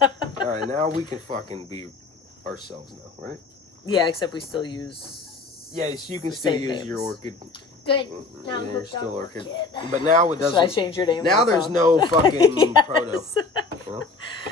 All right, now we can fucking be ourselves now, right? Yeah, except we still use. Yes, you can still use names. your orchid. Good. Now Yeah, I'm you're hooked still on orchid. orchid. But now it Should doesn't. I change your name? Now on the there's phone? no fucking Yes. proto. You know?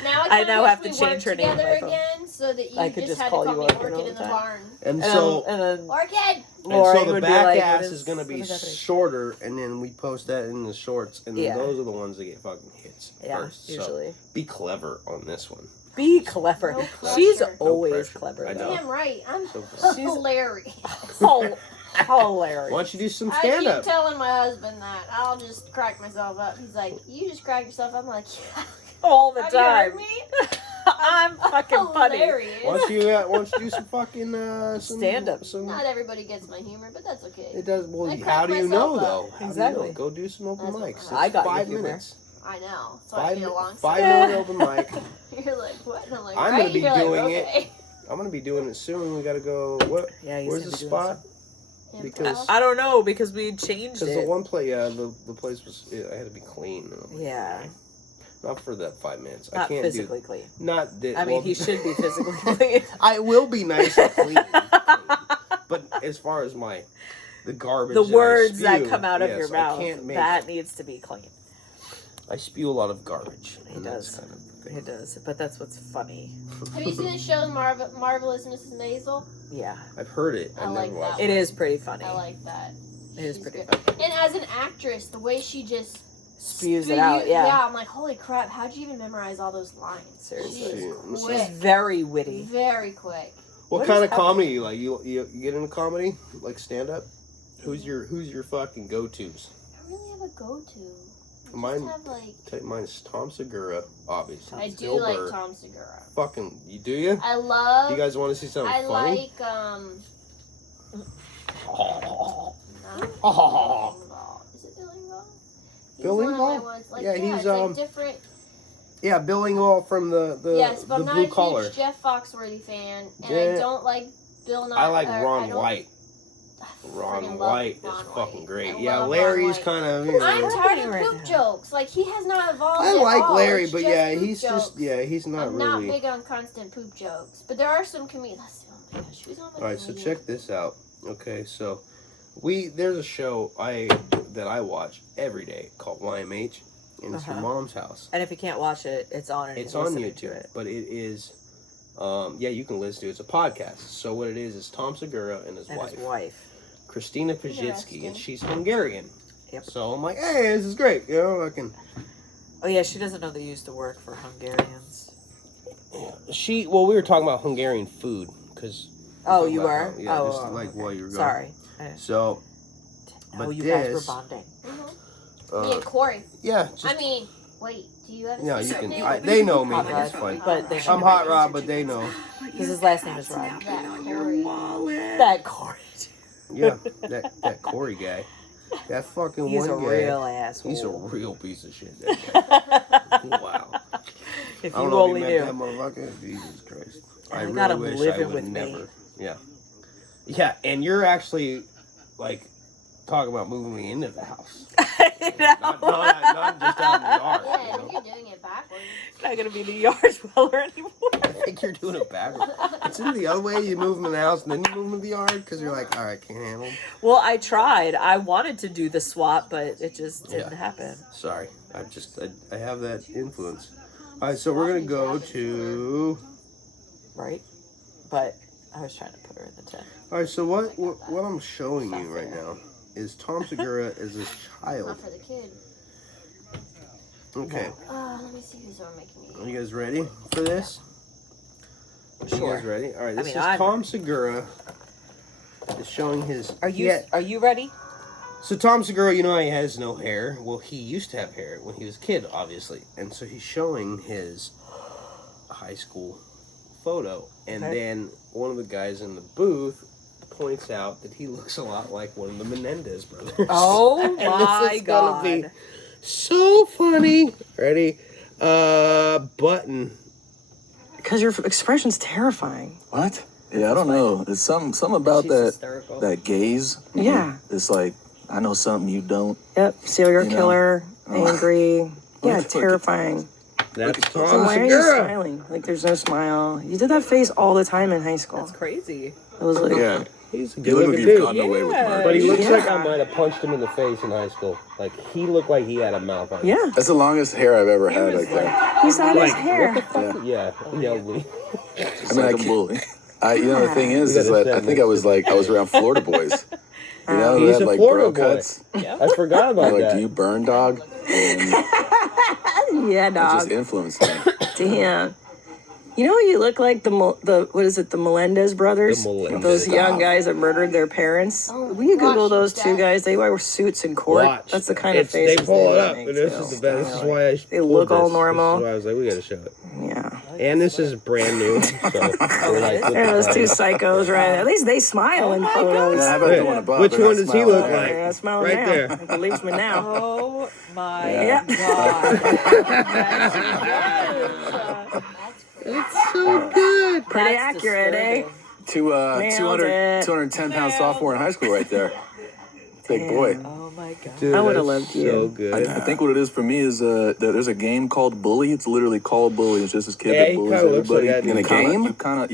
Now I now have to we change her work name on my together phone. again, so that you I could just had call to you call me Orchid all Orchid the in the time. barn. And so, and then Orchid. Lauren and so the would back be like, ass is gonna be shorter, and then we post that in the shorts, and then those are the ones that get fucking hits first. Usually. So be clever on this one. Be clever. No She's pressure. always pressure. clever. I know. Damn right. I'm So hilarious. Hilarious. Why don't you do some I stand keep up? telling my husband that. I'll just crack myself up. He's like, you just crack yourself up? I'm like, yeah. All the Have time. you heard me? I'm fucking funny. Hilarious. Why don't you do some fucking stand up? Not everybody gets my humor, but that's okay. It does. Well, I crack how do you know myself though? up. How do you Exactly. know? Go do some open That's mics. what I got 5 your humor. minutes. I know. So I get along. 5 minute open mic. You're like, what? And I'm like, I'm right? gonna be You're doing like, it. okay. I'm gonna be doing it soon. We gotta go. What? Yeah, he's Where's gonna the be doing spot? Because I don't know because we changed the it. one place, the place was. I had to be clean. Yeah. Not for that 5 minutes. Not I can't physically do. clean. Not that. I mean, he should be physically clean. I will be nice and clean. But as far as the garbage, The words that that come out of your mouth, I can't make. that needs to be clean. I spew a lot of garbage. He and does. that's kind of the thing. It does, but that's what's funny. Have you seen the show Marvelous Mrs. Maisel? Yeah. I've heard it. I I've like never watched that It is pretty funny. I like that. It is She's pretty good. funny. And as an actress, the way she just Spews it out, yeah. Yeah, I'm like, holy crap, how'd you even memorize all those lines? Seriously. She is She's quick. She's very witty. Very quick. What What kind is of comedy you like? You get into comedy? Like stand up? Who's your fucking go-tos? I don't really have a go-to. Mine- Just have like... Mine's Tom Segura, obviously. I do Bill like Burr. Tom Segura. Fucking, you do you? I love... You guys want to see something I funny? like, Oh. not Billy Engvall. Is it Billy Engvall? He's Bill one of my Engvall? ones. Like, Yeah, yeah, he's, it's like different... Yeah, Bill Engvall from the Yes, but I'm not blue a collar. huge Jeff Foxworthy fan, and Yeah. I don't like Bill Nye. I like or Ron I don't- White. I Ron freaking love White Ron is fucking White. great. I Yeah, love Larry's Ron White. kind of. I'm tired of Right poop now. jokes. Like, he has not evolved I at like all. Larry, It's but just yeah, poop he's jokes. he's not I'm really. not big on constant poop jokes, but there are some comedians. Oh my gosh, who's on my All right, so comedian? check this out. Okay, so there's a show that I watch every day called YMH, and it's your mom's house. And if you can't watch it, it's on it. It's on YouTube, but it is, yeah, you can listen to it. It's a podcast. So what it is Tom Segura and his wife, Christina Pajitsky, Interesting. and she's Hungarian. Yep. So I'm like, hey, this is great. You know, I can. Oh yeah, she doesn't know they used to work for Hungarians. We were talking about Hungarian food because. Oh, you were? Yeah, oh, just oh, like okay. while you were going. Sorry. So. Oh, But you guys this, were bonding. Me and Corey. Yeah. Just, I mean, wait, do you have a yeah, you secret can. name? They know me. Hot Rod, It's fine. but they I'm Hot Rod, but they know. Because his last name is Rod. That Corey. That Corey. Yeah, that Corey guy. That fucking He's one a guy. real asshole. He's a real piece of shit. That guy. Wow. If I you don't know if only you met that knew. motherfucker. Jesus Christ. I I really got him wish I living would with me. never. Yeah. Yeah, and you're actually like talking about moving me into the house. Not just out in the yard. Yeah, You I know? think you're doing it backwards. Not gonna be the yard dweller anymore. I think you're doing it backwards. It's in the other way. You move them in the house and then you move them to the yard because you're like, all right, can't handle them. Well, I tried. I wanted to do the swap, but it just didn't happen. Sorry, I have that influence. All right, so we're gonna go to. Right? But I was trying to put her in the tent. All right, so what I'm showing you right now is Tom Segura as a Not child. for the kid. Okay, Let me see who's on making me. are you guys ready for this? You Sure. guys ready? All right, this mean, is I'm Tom Segura. Is showing his. Are you ready? So Tom Segura, you know, he has no hair. Well, he used to have hair when he was a kid, obviously, and so he's showing his high school photo, and then one of the guys in the booth points out that he looks a lot like one of the Menendez brothers. Oh And this my is gonna god. be so funny. Ready? Button. Because your expression's terrifying. What? Yeah, I don't know. It's something about She's that hysterical. that gaze. Yeah. It's like I know something you don't. Yep. Serial You know. killer, Oh. angry. Yeah, Look at- terrifying. That's So Tom why are you Segura. smiling? Like there's no smile. You did that face all the time in high school. That's crazy. It was like, Yeah. He's a You good look looking like you've dude. gotten away with Yeah. murder. But he looks Yeah. like I might have punched him in the face in high school. Like, he looked like he had a mouth on him. yeah, That's the longest hair I've ever had. was Like that. he's had his Like, hair. what the fuck? Yeah, he yelled me. I mean, like a bully. You know, the thing is You gotta that I think I was around Florida boys. You know, He's they had a like Florida bro boy. cuts. I forgot about Like, that. do you burn, dog? And Yeah, it dog. just influenced me. Damn. You know what you look like? The what is it? The Melendez brothers? The Melendez. Those young guys that murdered their parents. Oh, Will you Google gosh, those he's two dead. guys? They wear suits in court. Watch. That's the kind of They faces pull it would up, make, and this too. is the best. This is why I They pulled look all this. normal. This is why I was like, we gotta show it. Yeah. And this is brand new. So we're like, There are those two psychos, right? At least they smile in photos. How about the one above? Which They're one not does he smiling look there. like? Yeah, smiling Right now. there. Like the policeman now. Oh my Yeah. God. It's so good. Pretty That's accurate, eh? disturbing. 210 pound sophomore in high school right there. Big boy. Oh my God. Dude, I would've that's loved you. So good. I think what it is for me is there's a game called Bully. It's literally Call of Bully. It's just this kid Yeah, that he bullies kinda looks like everybody. that in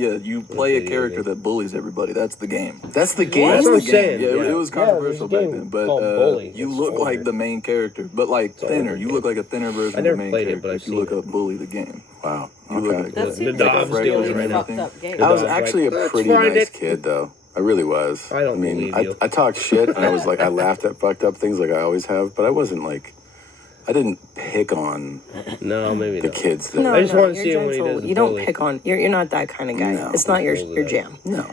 the game? You play a character that bullies everybody. That's the game. That's the game. That's That's what the I'm saying. game. Yeah, Yeah. it was Yeah, controversial there's a back game then. But called Bully. you It's look older. like the main character. But like thinner. You look like a thinner version I of the never main played it, character. but I've If you seen look it. up Bully the game. Wow. You look like That The seems like a dog's really doing right now. fucked up game. I was dog's actually like, a "Let's pretty find nice it." kid, though. I really was. I don't believe you. I talked shit, and I was like, I laughed at fucked up things like I always have, but I wasn't like, I didn't pick on No, maybe the not. kids. That, No, I just no, wanna you're see him when he gentle. does the You don't bully. pick on. You're not that kind of guy. No, it's not your bully your that. jam. no.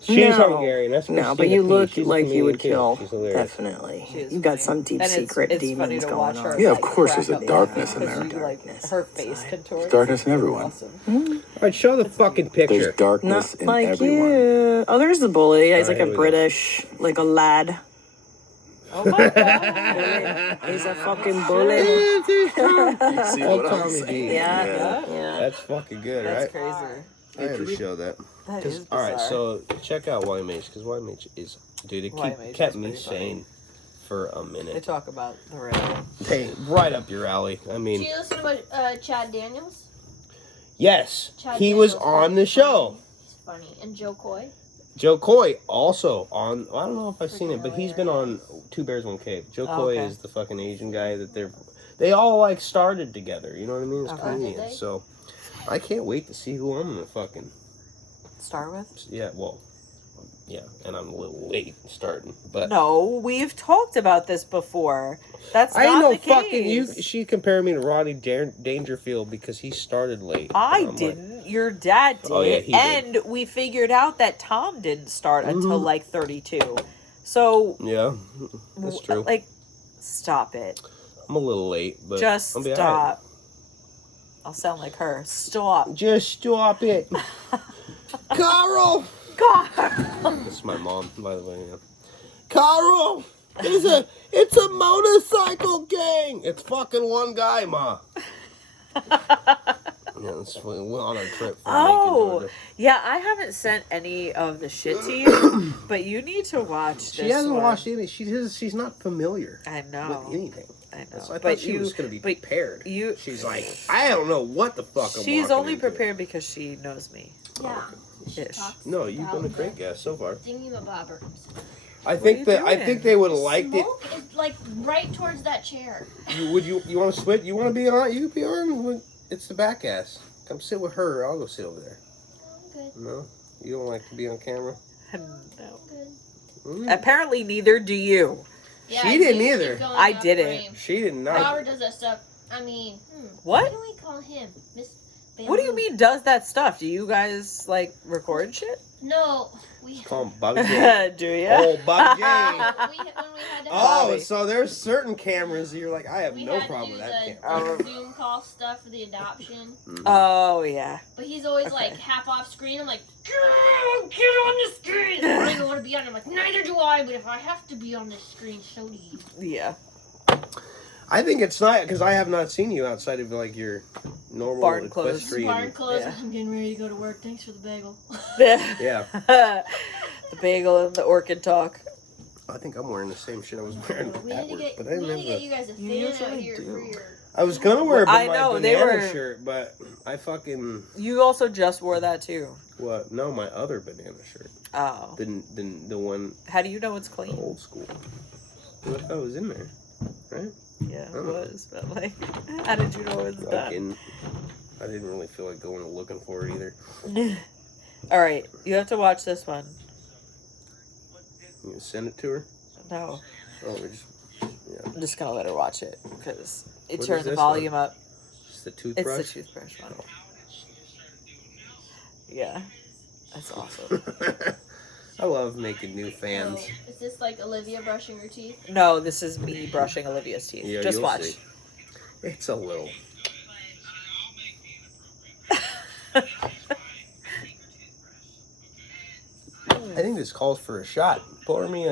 She's No. Hungarian. That's No, but Christina you P. look She's a like you would comedian, too. kill. She's hilarious. Definitely. She is You got funny. some deep And secret it's funny demons to going watch her. on. Yeah, of like, course crack there's a up darkness in because there. you, like, her face contorts. Darkness in It's everyone. awesome. All right, show the fuking picture. There's darkness Not in like everyone. you. Oh, there's the bully. He's like Alright, a here we go. British, like a lad. Oh my God. He's a fucking bully. You see Old what I'm Tommy saying? D. Yeah, Yeah. yeah. That's fucking good, That's right? crazy. I had to show that. That is All right, bizarre. so check out YMH because YMH is, dude, it YMH kept is me pretty funny. sane for a They minute. talk about the rail. Hey, right up your alley. I Did mean, you listen to Chad Daniels? yes, Chad he was Daniels on the is show. funny. He's funny. And Joe Coy. Joe Coy also on. I don't know if I've seen it, Freaking but he's been on Two Bears One Cave. Joe Coy okay. is the fucking Asian guy that they all like started together. You know what I mean? It's Okay. comedians. Did they? So I can't wait to see who I'm gonna fucking Start with? yeah. Well, yeah, and I'm a little late starting, but No, we've talked about this before. That's I not know the fucking you. case. She compared me to Rodney Dangerfield because he started late. I And I'm like, didn't. Your dad did. Oh, yeah, he did. And we figured out that Tom didn't start until like 32. So, yeah, that's true. like, stop it. I'm a little late, but Just I'll be all right. stop. I'll sound like her. Stop. Just stop it, Carl. God. This is my mom, by the way. Yeah. Carl, it's a motorcycle gang. It's fucking one guy, ma. Yeah, we went on our trip from Macon, Oh, Georgia. yeah, I haven't sent any of the shit to you, but you need to watch this. She hasn't one. watched any. She's not familiar I know. with anything. I know. So I but thought she was going to be but prepared. you- She's like, I don't know what the fuck I'm She's walking only into. prepared because she knows me. Yeah. She Ish. talks No, you've been a about great the guest so far. thingamabobber. I are think you that doing? they would have liked it. Smoke is like right towards that chair. You want to switch? You want to be on? You can be on. It's the Backass. Come sit with her. I'll go sit over there. I'm good. No, you don't like to be on camera. No. I'm good. Mm. Apparently, neither do you. Yeah, She didn't you keep either. going I off didn't. frame. She did not. Robert does that stuff. I mean, What? What do we call him? Miss What do you Bamboo? mean does that stuff? Do you guys, like, record shit? No, we. Call him Bobby J. Do you? Oh, Bobby J. when we had to Oh, Bobby. so there's certain cameras that you're like, I have we no had to problem do with that the camera. Zoom call stuff for the adoption. Oh, yeah. But he's always like Okay. half off screen. I'm like, girl, get on the screen. I don't even want to be on it. I'm like, neither do I. But if I have to be on this screen, so do you. Yeah. I think it's not because I have not seen you outside of like your normal Barn clothes. equestrian. Barn clothes. Yeah. I'm getting ready to go to work. Thanks for the bagel. Yeah, The bagel and the orchid talk. I think I'm wearing the same shit I was wearing We at need to work, get, but I we didn't need to get have you guys a You fan out usually here do. for your. I was gonna wear I my know, banana shirt, but I fucking... You also just wore that too. What? No, my other banana shirt. Oh. The one... How do you know it's The clean? old school. I thought it was in there, right? Yeah, it was, but like, how did you know it was done? I didn't really feel like going and looking for it either. All right, you have to watch this one. You gonna send it to her? No, Oh, we're just... Yeah. I'm just gonna let her watch it because it What turned is the this volume up. It's the toothbrush? It's the toothbrush one. Yeah, that's awesome. I love making new fans. So, is this like Olivia brushing her teeth? No, this is me brushing Olivia's teeth. Yeah, Just you'll watch. see. It's a little. I think this calls for a shot. Pour me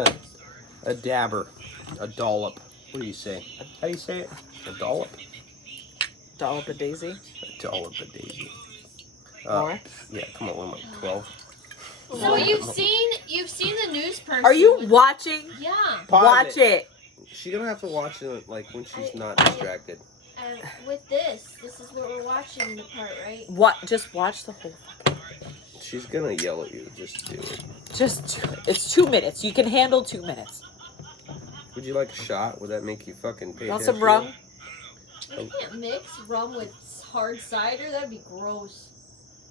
a dabber, a dollop. What do you say? How do you say it? A dollop? Dollop a daisy. A dollop a daisy. More? Yeah, come on, I'm like 12. So you've seen the news person. Are you with- watching? Yeah. Pause Watch it. She's gonna have to watch it like when she's not distracted. With this is what we're watching the part, right? What? Just watch the whole. She's gonna yell at you. Just do it. Just do it. It's 2 minutes. You can handle 2 minutes. Would you like a shot? Would that make you fucking pay Want attention? some rum? You can't mix rum with hard cider. That'd be gross.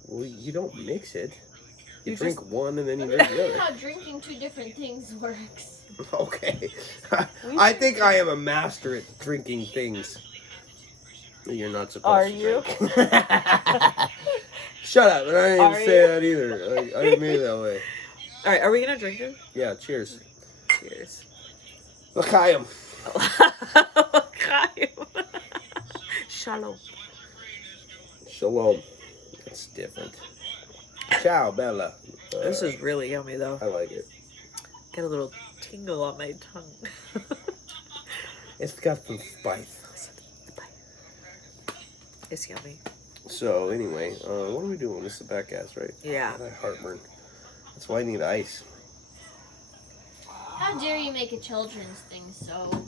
Well, you don't mix it. You You drink just- one and then you Let me drink tell the you other. how drinking two different things works. Okay. I think I am a master at drinking things. You're not supposed Are to you? drink. Shut up. And I didn't Are say you? that either. I didn't mean it that way. All right, are we gonna drink it? Yeah, cheers. Cheers. L'chaim. Shalom. Shalom. That's different. Ciao, Bella. This is really yummy though. I like it. Get a little tingle on my tongue. It's got some spice. It's yummy. So, anyway, what are we doing? This is the Backass, right? Yeah. That heartburn. That's why I need ice. How dare you make a children's thing so?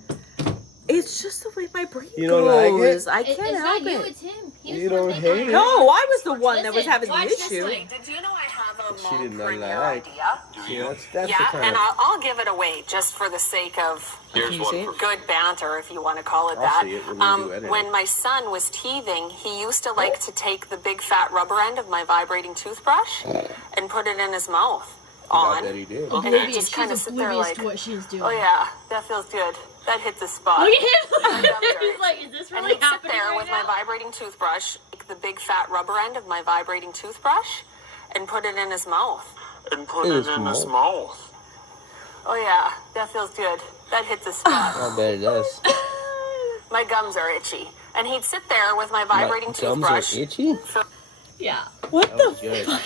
It's just the way my brain You don't like it? goes. I can't It's help not you, it. it's him. He was You the one don't making hate it? No, I was the one that was Listen, having the watch this issue. one. Did you know I have a She did mom not print your like. idea? See, that's the Yeah, kind and of... I'll give it away just for the sake of Can you see it? good banter, if you want to call it I'll that. see it when you do editing. When my son was teething, he used to like to take the big fat rubber end of my vibrating toothbrush and put it in his mouth. I bet he did. And he'd just kind of sit there like, to what she's doing. oh yeah, that feels good. That hit the spot. Look at him. He's He's like, is this And really he'd sit happening there right with now? my vibrating toothbrush, take the big fat rubber end of my vibrating toothbrush, and put it in his mouth. In his mouth. Oh yeah, that feels good. That hit the spot. I bet it does. My gums are itchy. And he'd sit there with my vibrating My gums are toothbrush. itchy? Yeah. What That the? was good.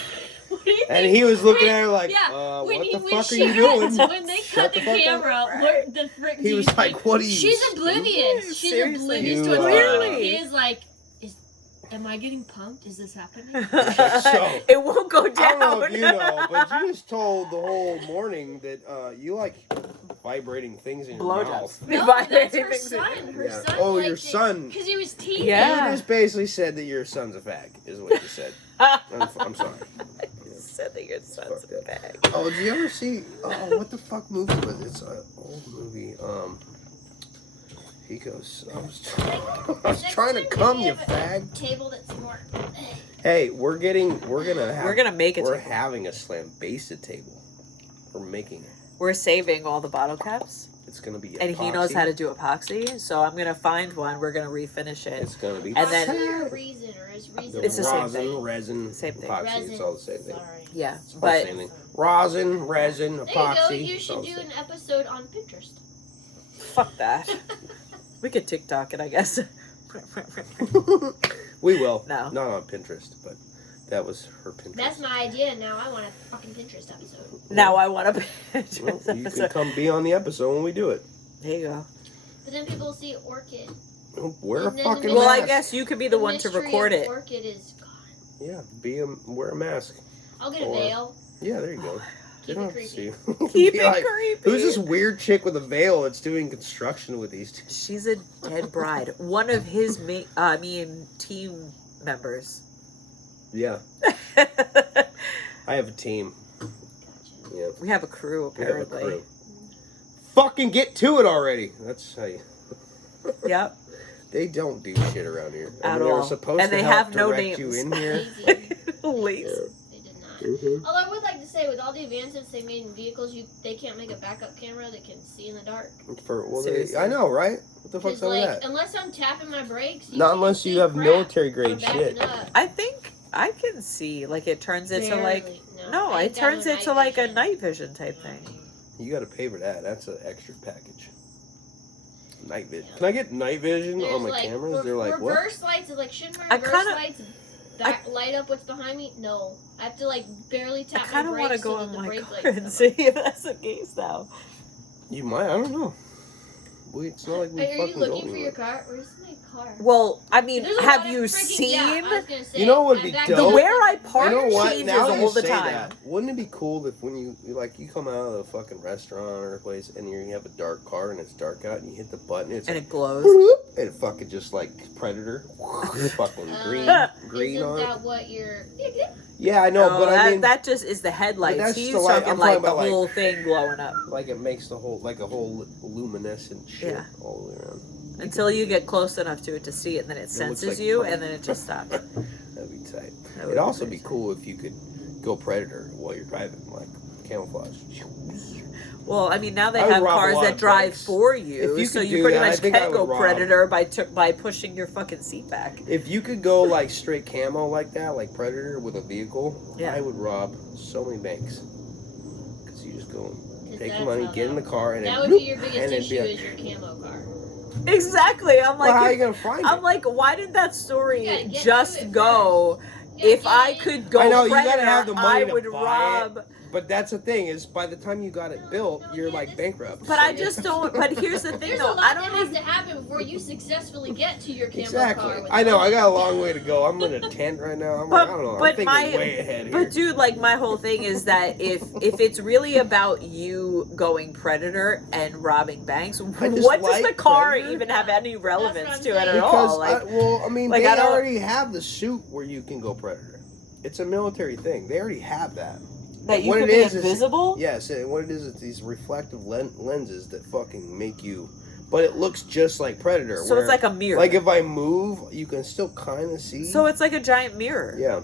What do you And think? he was looking at her like, Yeah, what when the fuck are she you doing? When they Shut cut the the fuck up. camera, what the frick do He you was think? like, what are you... She's oblivious. She's Seriously. oblivious You to are. what's Clearly. happening. He is like, am I getting pumped? Is this happening? So, It won't go I down. don't know if you know, but you just told the whole morning that you like vibrating things in your Blowjobs. mouth. No, Vibrating that's her things in- son. Her Yeah. son. Oh, liked your it son. Because he was teething. Yeah. You just basically said that your son's a fag, is what you said. I'm sorry. You said that your son's a bag. Oh, did you ever see? Oh, what the fuck movie was it? It's an old movie. He goes. I was trying to come, you fag. Table that's more. Hey, we're gonna make it. We're having a slam-based table. We're making it. We're saving all the bottle caps, It's gonna be. and he knows how to do epoxy. So I'm gonna find one. We're gonna refinish it. It's gonna be. And then- Actually, a reason or is reason. It's the same rosin, thing. resin, Same thing. epoxy. Resin. It's all the same thing. Sorry. Yeah, It's all the but same thing. Rosin, resin, There epoxy. you go. You it's all should the do same. an episode on Pinterest. fuck that. We could TikTok it, I guess. We will. No. Not on Pinterest, but that was her Pinterest. That's my idea. Now I want a fucking Pinterest episode. Now I want to Well, you can come be on the episode when we do it. There you go. But then people will see orchid. Wear a And then the fucking mystery- Well, I mask. guess you could be the one to mystery record of it. Orchid is gone. Yeah, wear a mask. I'll get a Or- veil. Yeah, there you go. They Keep don't it creepy. see. Keep Be it like, creepy. Who's this weird chick with a veil that's doing construction with these two? She's a dead bride. One of his team members. Yeah. I have a team. Gotcha. Yeah. We have a crew, We have a apparently. crew. Fucking get to it already. That's how you... Yep. They don't do shit around here. At They were all. supposed And to they help have no direct you names. in here. Lazy. Lazy. They did not. Mm-hmm. Although I would like to say, with all the advancements they made in vehicles, they can't make a backup camera that can see in the dark. Seriously. I know, right? What the fuck's Because, up with like, that? unless I'm tapping my brakes, Not can't unless see you have crap. military I'm grade backing shit. up. I think I can see. Like, it turns it to, like... Barely. No, I it got turns no it to, like, a vision. night vision type thing. You gotta pay for that. That's an extra package. Night vision. Yeah. Can I get night vision There's on my like, cameras? They're like, what? reverse lights. Is like, shouldn't my I reverse kinda- lights light up what's behind me? No, I have to like barely I tap kind my of want to brakes go so in that the my brake car lights and come see on. if that's the case now. You might. I don't know. It's not like we Are you fucking go looking for your anywhere. car? Where's my car? Well, I mean, There's a have lot of you freaking- Yeah, seen I was gonna say, You know what would I be backed dope? the up. where I park You know what? changes Now all you the say time? that, wouldn't it be cool if when you come out of a fucking restaurant or a place and you have a dark car and it's dark out and you hit the button, it's And like, it glows. and it fucking just like Predator, fucking green Isn't on that it. what you're? Yeah, I know, No, but I mean, that just is the headlights. that's He's the light. talking I'm like talking the about, like- whole thing glowing up. like it makes the whole like a whole luminescent shit Yeah. all the way around. Until you get close enough to it to see it, and then it looks senses like you, fun. and then it just stops. That'd be tight. That would It'd also very be cool if you could go Predator while you're driving, like camouflage. Well, I mean, now they I would have rob a cars lot that of drive banks. for you, If you so could you do pretty that, I much think I can would go rob. Predator by pushing your fucking seat back. If you could go like straight camo like that, like Predator with a vehicle, Yeah. I would rob so many banks. Because you just go and 'Cause take that's the money, how get in the that car, and That then would be whoop, your and biggest then issue be like, is your camo car. Exactly. I'm like, well, how are if- you gonna find I'm it? like, why did that story You gotta get to just it go? You gotta If get I in. could go I know, you gotta Predator, have the money I to would buy rob. But that's the thing is, by the time you got it built, you're like bankrupt. But I just don't. But here's the thing, There's a though. lot I that don't has even. to happen before you successfully get to your camo Exactly. car. With I know. I money. got a long way to go. I'm in a tent right now. I'm But, like, I don't know. I'm but thinking my, way ahead here. but dude, like my whole thing is that if it's really about you going Predator and robbing banks, I just what does like the car Predator. even have any relevance That's to what it I'm at saying. all? Like, I mean, like, they I don't- already have the suit where you can go Predator. It's a military thing. They already have that. that you what could it be is invisible. Yes, and what it is these reflective lenses that fucking make you. But it looks just like Predator. So where, it's like a mirror. Like if I move, you can still kind of see. So it's like a giant mirror. yeah.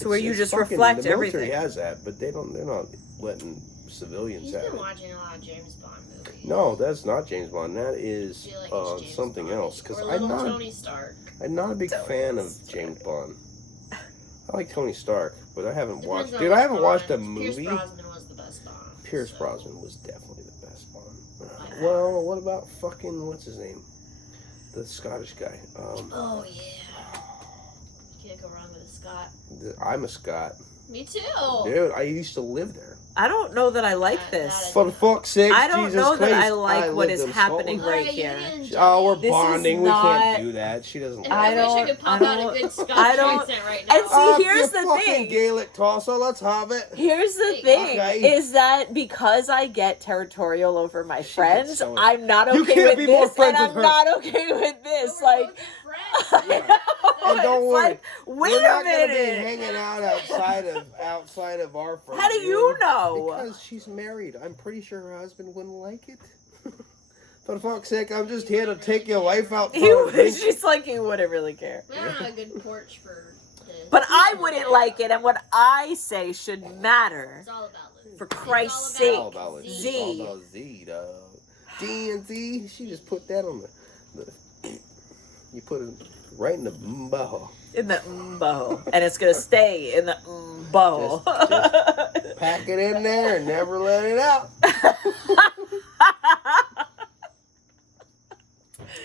To where you It's just fucking- reflect the military everything. has that, but they're not letting civilians He's have been it. watching a lot of James Bond movies. No, that's not James Bond. That I is feel like it's James something Bond. else. Because Or I'm little not. Tony Stark. I'm not a big Tony fan of Stark. James Bond. I like Tony Stark, but I haven't Depends watched. on Dude, what I haven't watched a Bond. movie. Pierce Brosnan was the best Bond. Pierce so. Brosnan was definitely the best Bond. By Well, what about fucking what's his name? The Scottish guy. Oh yeah. Can't go wrong with a Scot. I'm a Scot, Me too. dude. I used to live there. I don't know that I like Not- this. not For the fuck's sake, I don't Jesus know that I Christ, like what lived is in happening Scotland. right Alright, you here. didn't Oh, we're This is bonding. We not- can't do that. She doesn't. I I wish I don't- could pop I out don't- a good Scottish I don't- accent right now. and see, here's you the fucking thing. Gaelic tosser, let's have it. Here's the Okay. thing: is that because I get territorial over my friends, so- I'm not You okay can't with be more this, friends and with I'm her. not okay with this. We're Like, both friends, man. And don't it's worry, like, wait We're a not gonna be minute. hanging out outside of our friends. How do you know? Because she's married. I'm pretty sure her husband wouldn't like it. For fuck's sake, I'm just here to take your wife out. He was just like he wouldn't really care. We don't have a good porch for this. But I wouldn't like it, and what I say should matter. It's all about Liz. For It's Christ's all It's sake. all about it. Z. It's all about Z, dog. G and Z. She just put that on the you put it right in the bow. In the bow, and it's gonna stay in the bow. Just pack it in there and never let it out.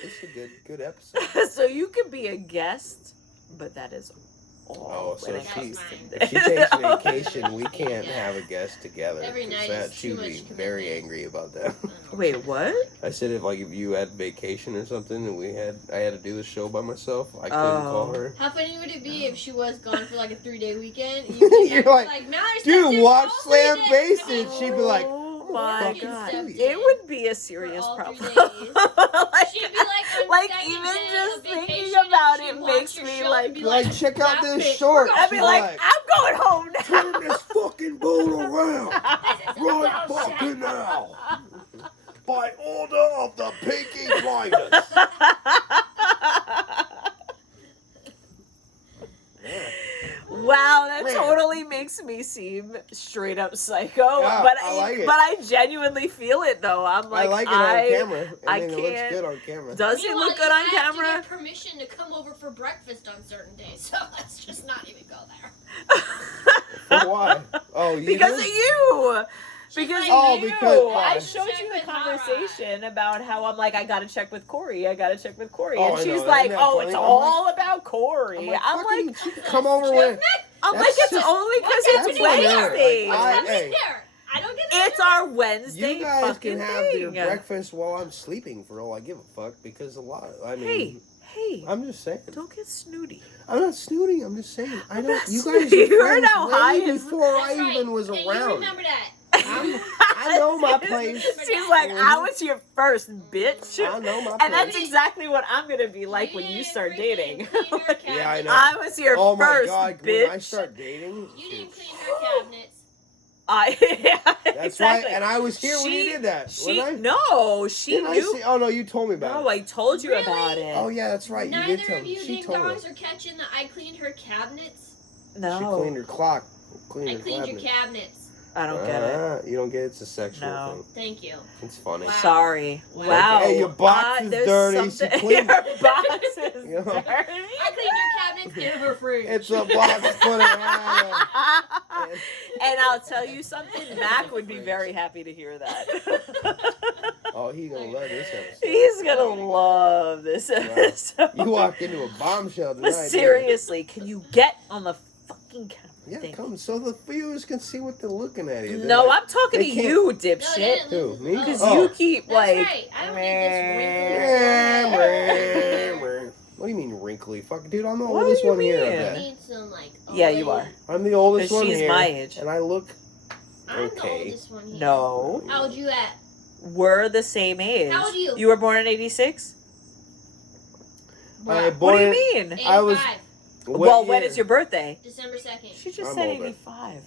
It's a good episode. So you could be a guest, but that is Oh, so when if it she, comes to if she takes vacation, we can't have a guest together. Every 'cause night that is she too would be much very commitment. angry about that. Wait, what? I said if you had vacation or something and I had to do the show by myself, I couldn't call her. How funny would it be if she was gone for like a 3-day weekend? And you You're like, Mallory dude, stepped in watch for all 3 Slam days." Bases. She'd be like, Oh I'm my fucking god, kill you. it would be a serious all 3 problem. days. like, She'd be like, on like second even day just of thinking vacation, about and it she'd makes watch your me show like, and be Like, check out "That this bitch, short. we're I'd be like, I'm going home now. turn this fucking boat around This is right bullshit." fucking now. By order of the Peaky Blinders. Wow, that Man. totally makes me seem straight up psycho. Yeah, but I like it. But I genuinely feel it though. I'm like, I like it on camera. I mean, it looks can't- good on camera. Does it Meanwhile, look good on you have to camera? get permission to come over for breakfast on certain days, so let's just not even go there. For why? Oh, you Because do? of you. Because like, of Oh, you. because- why? I showed Check you the with conversation about how I'm like, I gotta check with Corey. I gotta check with Corey. Oh, And I she's know. like, Isn't that oh, funny? it's I'm all about Corey. I'm I'm like, she can come over That's when. I'm like, That's it's just- only because What's it's happening there? Wednesday. Like, What's happening hey. there? I don't get that. It's our Wednesday You guys fucking can have thing. your breakfast while I'm sleeping for all I give a fuck because I mean, Hey, I'm just saying. don't get snooty. I'm not snooty. I'm just saying. I I'm don't. not You snooty. guys are You're friends now way high as- before That's I right. even was And you around. remember that. I know my place. She's like, I was your first bitch. I know my And that's place. exactly what I'm gonna be like when you start dating. Yeah, I know. I was your Oh my first god! bitch. When I start dating, You didn't clean her cabinets. Yeah, that's exactly. right. And I was here when you did that. She wasn't I? no, she Didn't I knew. see- Oh no, you told me about No, it. I told you Really? about it. Oh yeah, that's right. You Neither did tell of me. you She ding told me. dongs are catching that I cleaned her cabinets. No, She cleaned her clock. I Cleaned her cleaned your cabinet. cabinets. I don't get it. You don't get it. It's a sexual No. thing. Thank you. It's funny. Wow. Sorry. Wow. Wow. Hey, your box is there's dirty. She something- cleaned Your it. box is You know? dirty. I cleaned your cabinets in her fridge. It's a box put around. And I'll tell you something, Mac would be very happy to hear that. Oh, he's gonna love this episode. He's gonna love this episode. You walked into a bombshell tonight. But seriously, can you get on the fucking camera? Yeah, thing? come so the viewers can see what they're looking at. You. They're No, like, I'm talking to they can't- you, No, dipshit. Who, me? Because Oh. you keep That's like. right. I don't need this wrinkle. What do you mean wrinkly? Fuck, dude, I'm the What oldest do you one here. I mean? I bet. need some like. Yeah, you are. I'm the oldest 'Cause one she's here. my age. And I look I'm Okay. the oldest one here. No. How old you at? We're the same age. How old are you? You were born in 86? I Bruh. What do you born- mean? 85. I was- Well, when year? is your birthday? December 2nd. She just I'm said older. 85.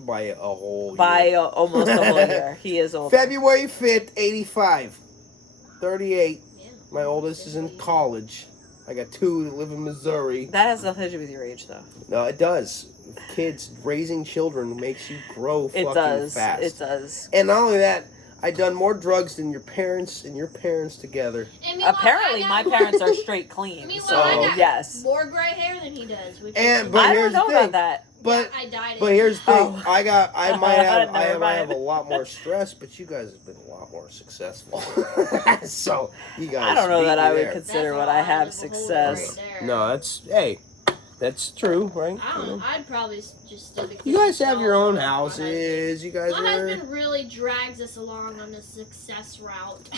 By a whole By year. almost a whole year. He is older. February 5th, 85. 38. Yeah. My oldest is in college. I got two that live in Missouri. That has nothing to do with your age, though. No, it does. Kids, raising children makes you grow It fucking does. fast. It does. And not only that, I done more drugs than your parents and your parents together. And meanwhile, Apparently, I my got- parents are straight clean. Meanwhile, So, I got yes. more gray hair than he does. Which And- is but I here's don't know the thing. about that. But I dyed it. but here's the thing. Oh. I might have Never I have mind. a lot more stress, but you guys have been a lot more successful. So you guys I don't know beat that me I would there. consider That's what all I I have was a whole success. right there. No, that's true, right? I don't know. I'd probably just still be. You guys have your own My husses. You guys My are. husband really drags us along on the success route.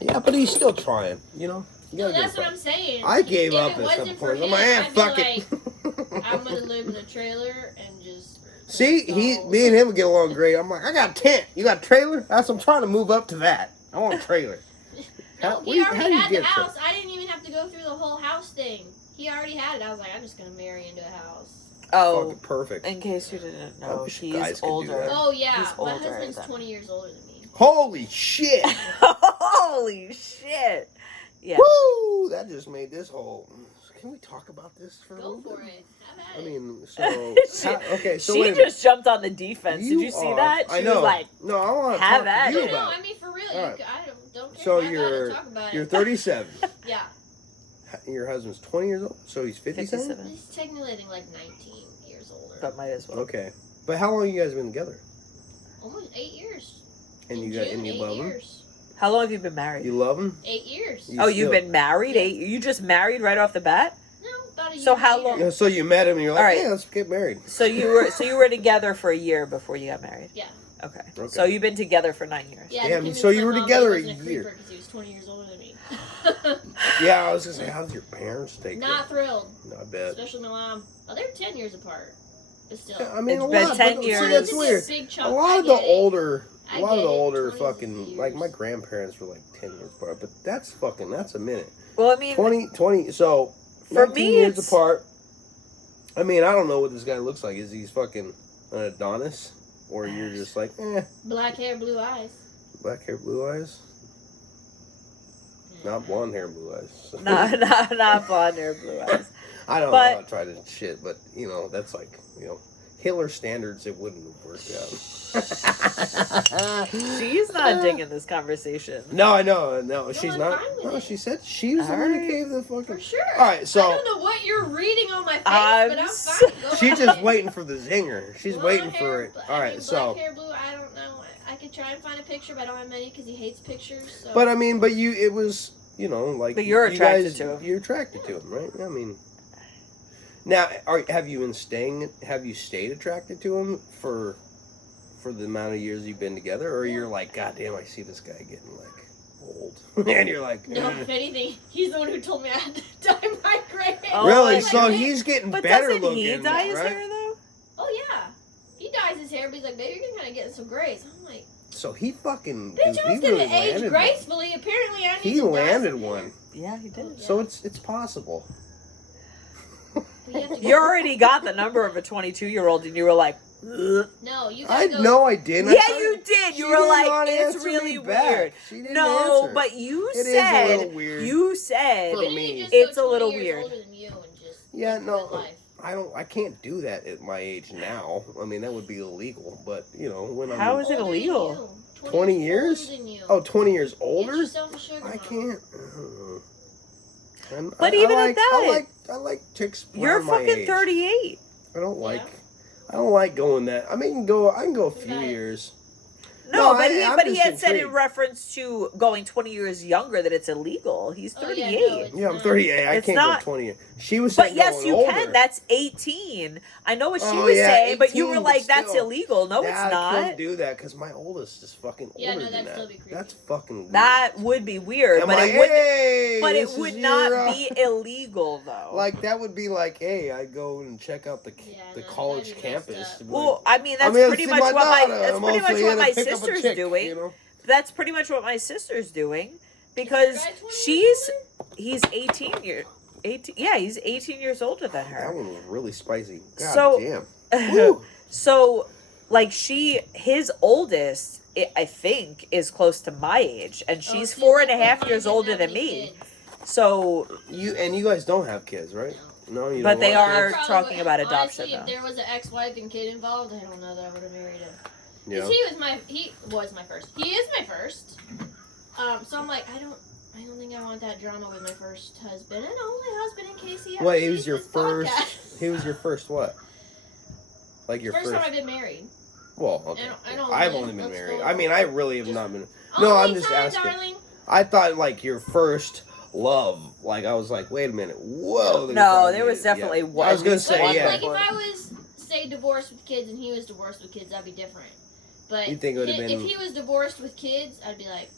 Yeah, but he's still trying. You know. You No, gotta that's give what it I'm saying. I gave If up it at some wasn't for point. I'm him, like, I'd be fuck like, it. I'm gonna live in a trailer and just. See, me and him would get along great. I'm like, I got a tent. You got a trailer? That's I'm trying to move up to that. I want a trailer. No, How- he how already do you had the get a trailer? house. I didn't even have to go through the whole house thing. He already had it. I was like, I'm just gonna marry into a house. Oh, Fucking perfect. in case you didn't I know, wish he's guys could do older. that. Oh yeah, He's my older husband's than- 20 years older than me. Holy shit! Holy shit! Yeah. Woo! That just made this whole. Can we talk about this for a Go little for bit? it. Have at I it. mean, so She- so she wait a minute. just jumped on the defense. Did you see are- that? She I know. was like, no, I want to have talk at to you it. No, about. I mean for real. All right. I don't care. So Have at it. Talk about you're it. 37. Yeah, Your husband's 20 years old, so he's 57. 57. he's technically like 19 years older. But might as well. Okay, but how long you guys been together? Almost 8 years. And In you got June, and you 8 love him? years. How long have you been married? You love him? 8 years. You Oh, you've still- been married? You just married right off the bat? No, about a a year So how later. long- Yeah, so you met him and you're like, All right. yeah, let's get married. So you were together for a year before you got married. Yeah. Okay. Okay. So you've been together for 9 years. Yeah. Damn, he so you were convinced my mom together he a wasn't year. creeper 'cause he was 20 years older than me. Yeah, I was gonna say, how did your parents take Not it? thrilled. No, I bet. Especially my mom. Oh, they're 10 years apart. But still. Yeah, I mean, It's a been lot, 10 but years. see, that's It's a weird. big A chunk. lot I of the get it. older, I a lot of the get it. older 20 fucking, like my years. grandparents were like 10 years apart, but that's a minute. Well, I mean, 20, so For 19 me, years it's- apart. I mean, I don't know what this guy looks like. Is he fucking an Adonis? Or you're just like, Black hair, blue eyes. black hair, blue eyes? Not blonde hair, blue eyes. not blonde hair, blue eyes. I don't But- know how to try to shit, but that's like, Hitler standards, it wouldn't have worked out. She's not digging this conversation. No, I know, no, she's I'm not. fine with No, it. she said she was the one who Alright. gave the fucking. For sure. All right, so I don't know what you're reading on my face, I'm but I'm so- fine. Go she's ahead. just waiting for the zinger. She's Blonde waiting hair, for it. I All mean, right, so. black hair, blue. I don't know. I could try and find a picture, but I don't have many because he hates pictures. So. But I mean, it was, like. But you're you attracted guys- to him. You're attracted to him, right? I mean. Now, have you stayed attracted to him for the amount of years you've been together, or you're like, God damn, I see this guy getting like old, and you're like, no, if anything, he's the one who told me I had to dye my gray hair. Oh, really? my So God. he's getting But better doesn't looking, he dye his right? hair though? Oh yeah, he dyes his hair, but he's like, baby, you're kind of getting some grays. I'm like, So he fucking, bitch, dude, I was he gonna really age landed one. gracefully. Apparently, I need He to dye landed some hair. one. Yeah, he did. So it's possible. But you have to go- You already got the number of a 22-year-old, and you were like, "Ugh." No, you I gotta go. know I didn't. I Yeah, thought- you did. she You were didn't like, want to it's answer really me back. weird. She didn't No, answer. but you It is a said, little weird. you said, For Why don't me. you just It's go a little 20 years weird. older than you and just Yeah, live no. good life. I can't do that at my age now. I mean, that would be illegal. But when I'm How is it Older than illegal? you. 20 years? Older than you. 20 years Get older, yourself a sugar I mama. can't. But even at that- I like chicks. you're around my fucking age. 38. I don't like. Yeah. I don't like going that. I mean, I can go a few about it? years. No, No, but I'm he just had said in intrigued. reference to going 20 years younger that it's illegal. He's Oh, 38. yeah, no, it's Yeah, I'm not. 38. I It's can't not- go 20 years. She was But saying yes, going you older. can. That's 18. I know what she Oh, was yeah, saying, but you 18, were but like, that's still. illegal. No, Yeah, it's I not. couldn't do that because my oldest is fucking Yeah, older no, than that'd still that. be creepy. That's fucking weird. That would be weird, I'm but like, it would. hey, But this it is would not your, be illegal, though. like that would be like, hey, I go and check out the Yeah, the no, college that'd be messed campus. up. to be well, like, I mean, I'm that's here to pretty see much my what my daughter. that's I'm pretty also much here what to my pick up a sister's chick, doing. you know? That's pretty much what my sister's doing because Guy 20 she's years he's 18. Yeah, he's 18 years older than That her. one was really spicy. God So- damn. Woo. So, like, his oldest, I think, is close to my age, and Oh, she's see, 4.5 mine years didn't older have than any me. kids. So, You guys don't have kids, right? No, you But don't they want are kids? Probably talking would- about adoption, honestly, though. if there was an ex-wife and kid involved, I don't know that I would have married him. Yeah. Cause he was my first. He is my first. So I'm like, I don't think I want that drama with my first husband and only husband in case he ever Wait, he sees was your this first. podcast. He was your first what? Like your First first. time I've been married. Well, okay. I don't I've really- only been let's married. go- I mean, I really have Just- not been. No, I'm Only just time, asking. darling. I thought like your first love. Like I was like, wait a minute, whoa. no, there was definitely one. I was gonna say, Like, yeah. like if I was say divorced with kids and he was divorced with kids, that'd be different. But You think it would've if been- he was divorced with kids, I'd be like,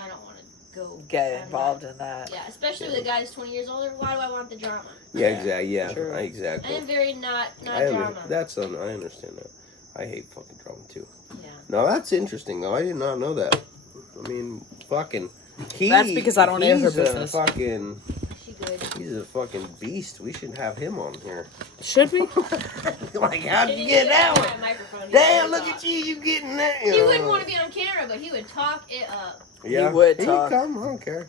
I don't want to go Get I'm involved not- in that. Yeah, especially with a guy who's 20 years older. Why do I want the drama? Yeah, exactly. Yeah, True. I exactly. am very not I drama. I understand that. I hate fucking drama too. Yeah. No, that's interesting though. I did not know that. I mean, fucking. That's because I don't air her he's a business. Fucking. She good. He's a fucking beast. We should have him on here. Should we? Like, how'd you get that one? Microphone. Damn, look at you getting that. He wouldn't want to be on camera, but he would talk it up. Yeah, He would he talk. Can come. I don't care.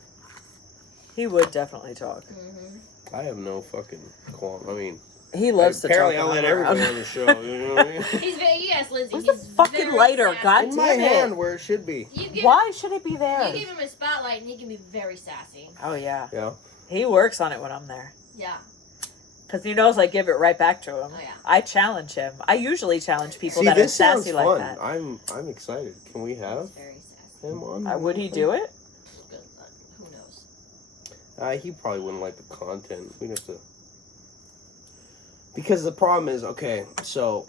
He would definitely talk. Mm-hmm. I have no fucking qualm. I mean, He loves to talk. apparently I when let I'm everybody around. on the show. You know what I mean? He's very yes, Lindsay. Where's the he's fucking very lighter? sassy. God In my damn it. hand, where it should be. You give, Why should it be You there? give him a spotlight, and he can be very sassy. Oh yeah, Yeah. he works on it when I'm there. Yeah. Because he knows I give it right back to him. Oh, yeah. I challenge him. I usually challenge people See, that are this sounds sassy fun. like that. I'm excited. Can we have He's very sassy. him on? Would he do it? Good luck. Who knows? He probably wouldn't like the content. We'd have to. Because the problem is, okay, so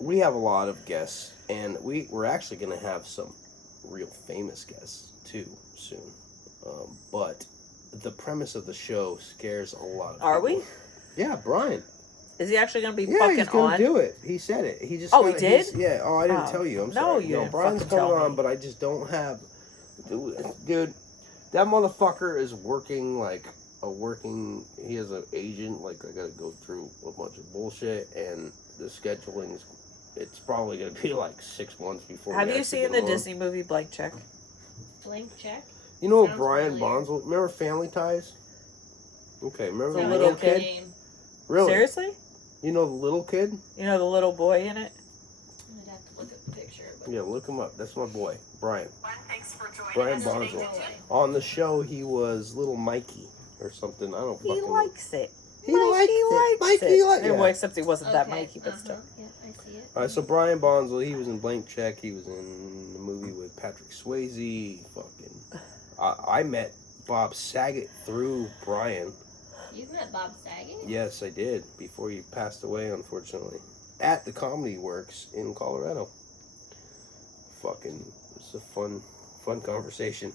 we have a lot of guests, and we're actually going to have some real famous guests too soon. But the premise of the show scares a lot of people. Are we? Yeah, Brian. Is he actually going to be Yeah, fucking he's going on? to do it. He said it. He just. Oh, he did? Yeah. Oh, I didn't Oh. tell you. I'm No, sorry. you didn't Brian's fucking coming tell on, me. but I just don't have. Dude, that motherfucker is working like a working. He has an agent. Like I got to go through a bunch of bullshit, and the scheduling's. It's probably going to be like 6 months before. Have we you actually seen get the him on. Disney movie Blank Check? Blank check. You know Sounds Brian familiar. Bonsall? Remember Family Ties? Okay, remember The the little little kid? Name. Really? Seriously? You know the little kid? You know the little boy in it? I'd have to look at the picture. But Yeah, look him up. That's my boy, Brian. Thanks for joining Brian us. Bonsall. No way. On the show, he was little Mikey or something. I don't He fucking know. likes it. He likes it. Mikey likes it. Well, except he wasn't that Okay, Mikey, but still. Yeah, I see it. All right, so Brian Bonsall, he was in Blank Check. He was in the movie with Patrick Swayze. Fucking, I met Bob Saget through Brian. You've met Bob Saget? Yes, I did before he passed away, unfortunately, at the Comedy Works in Colorado. Fucking, it's a fun conversation.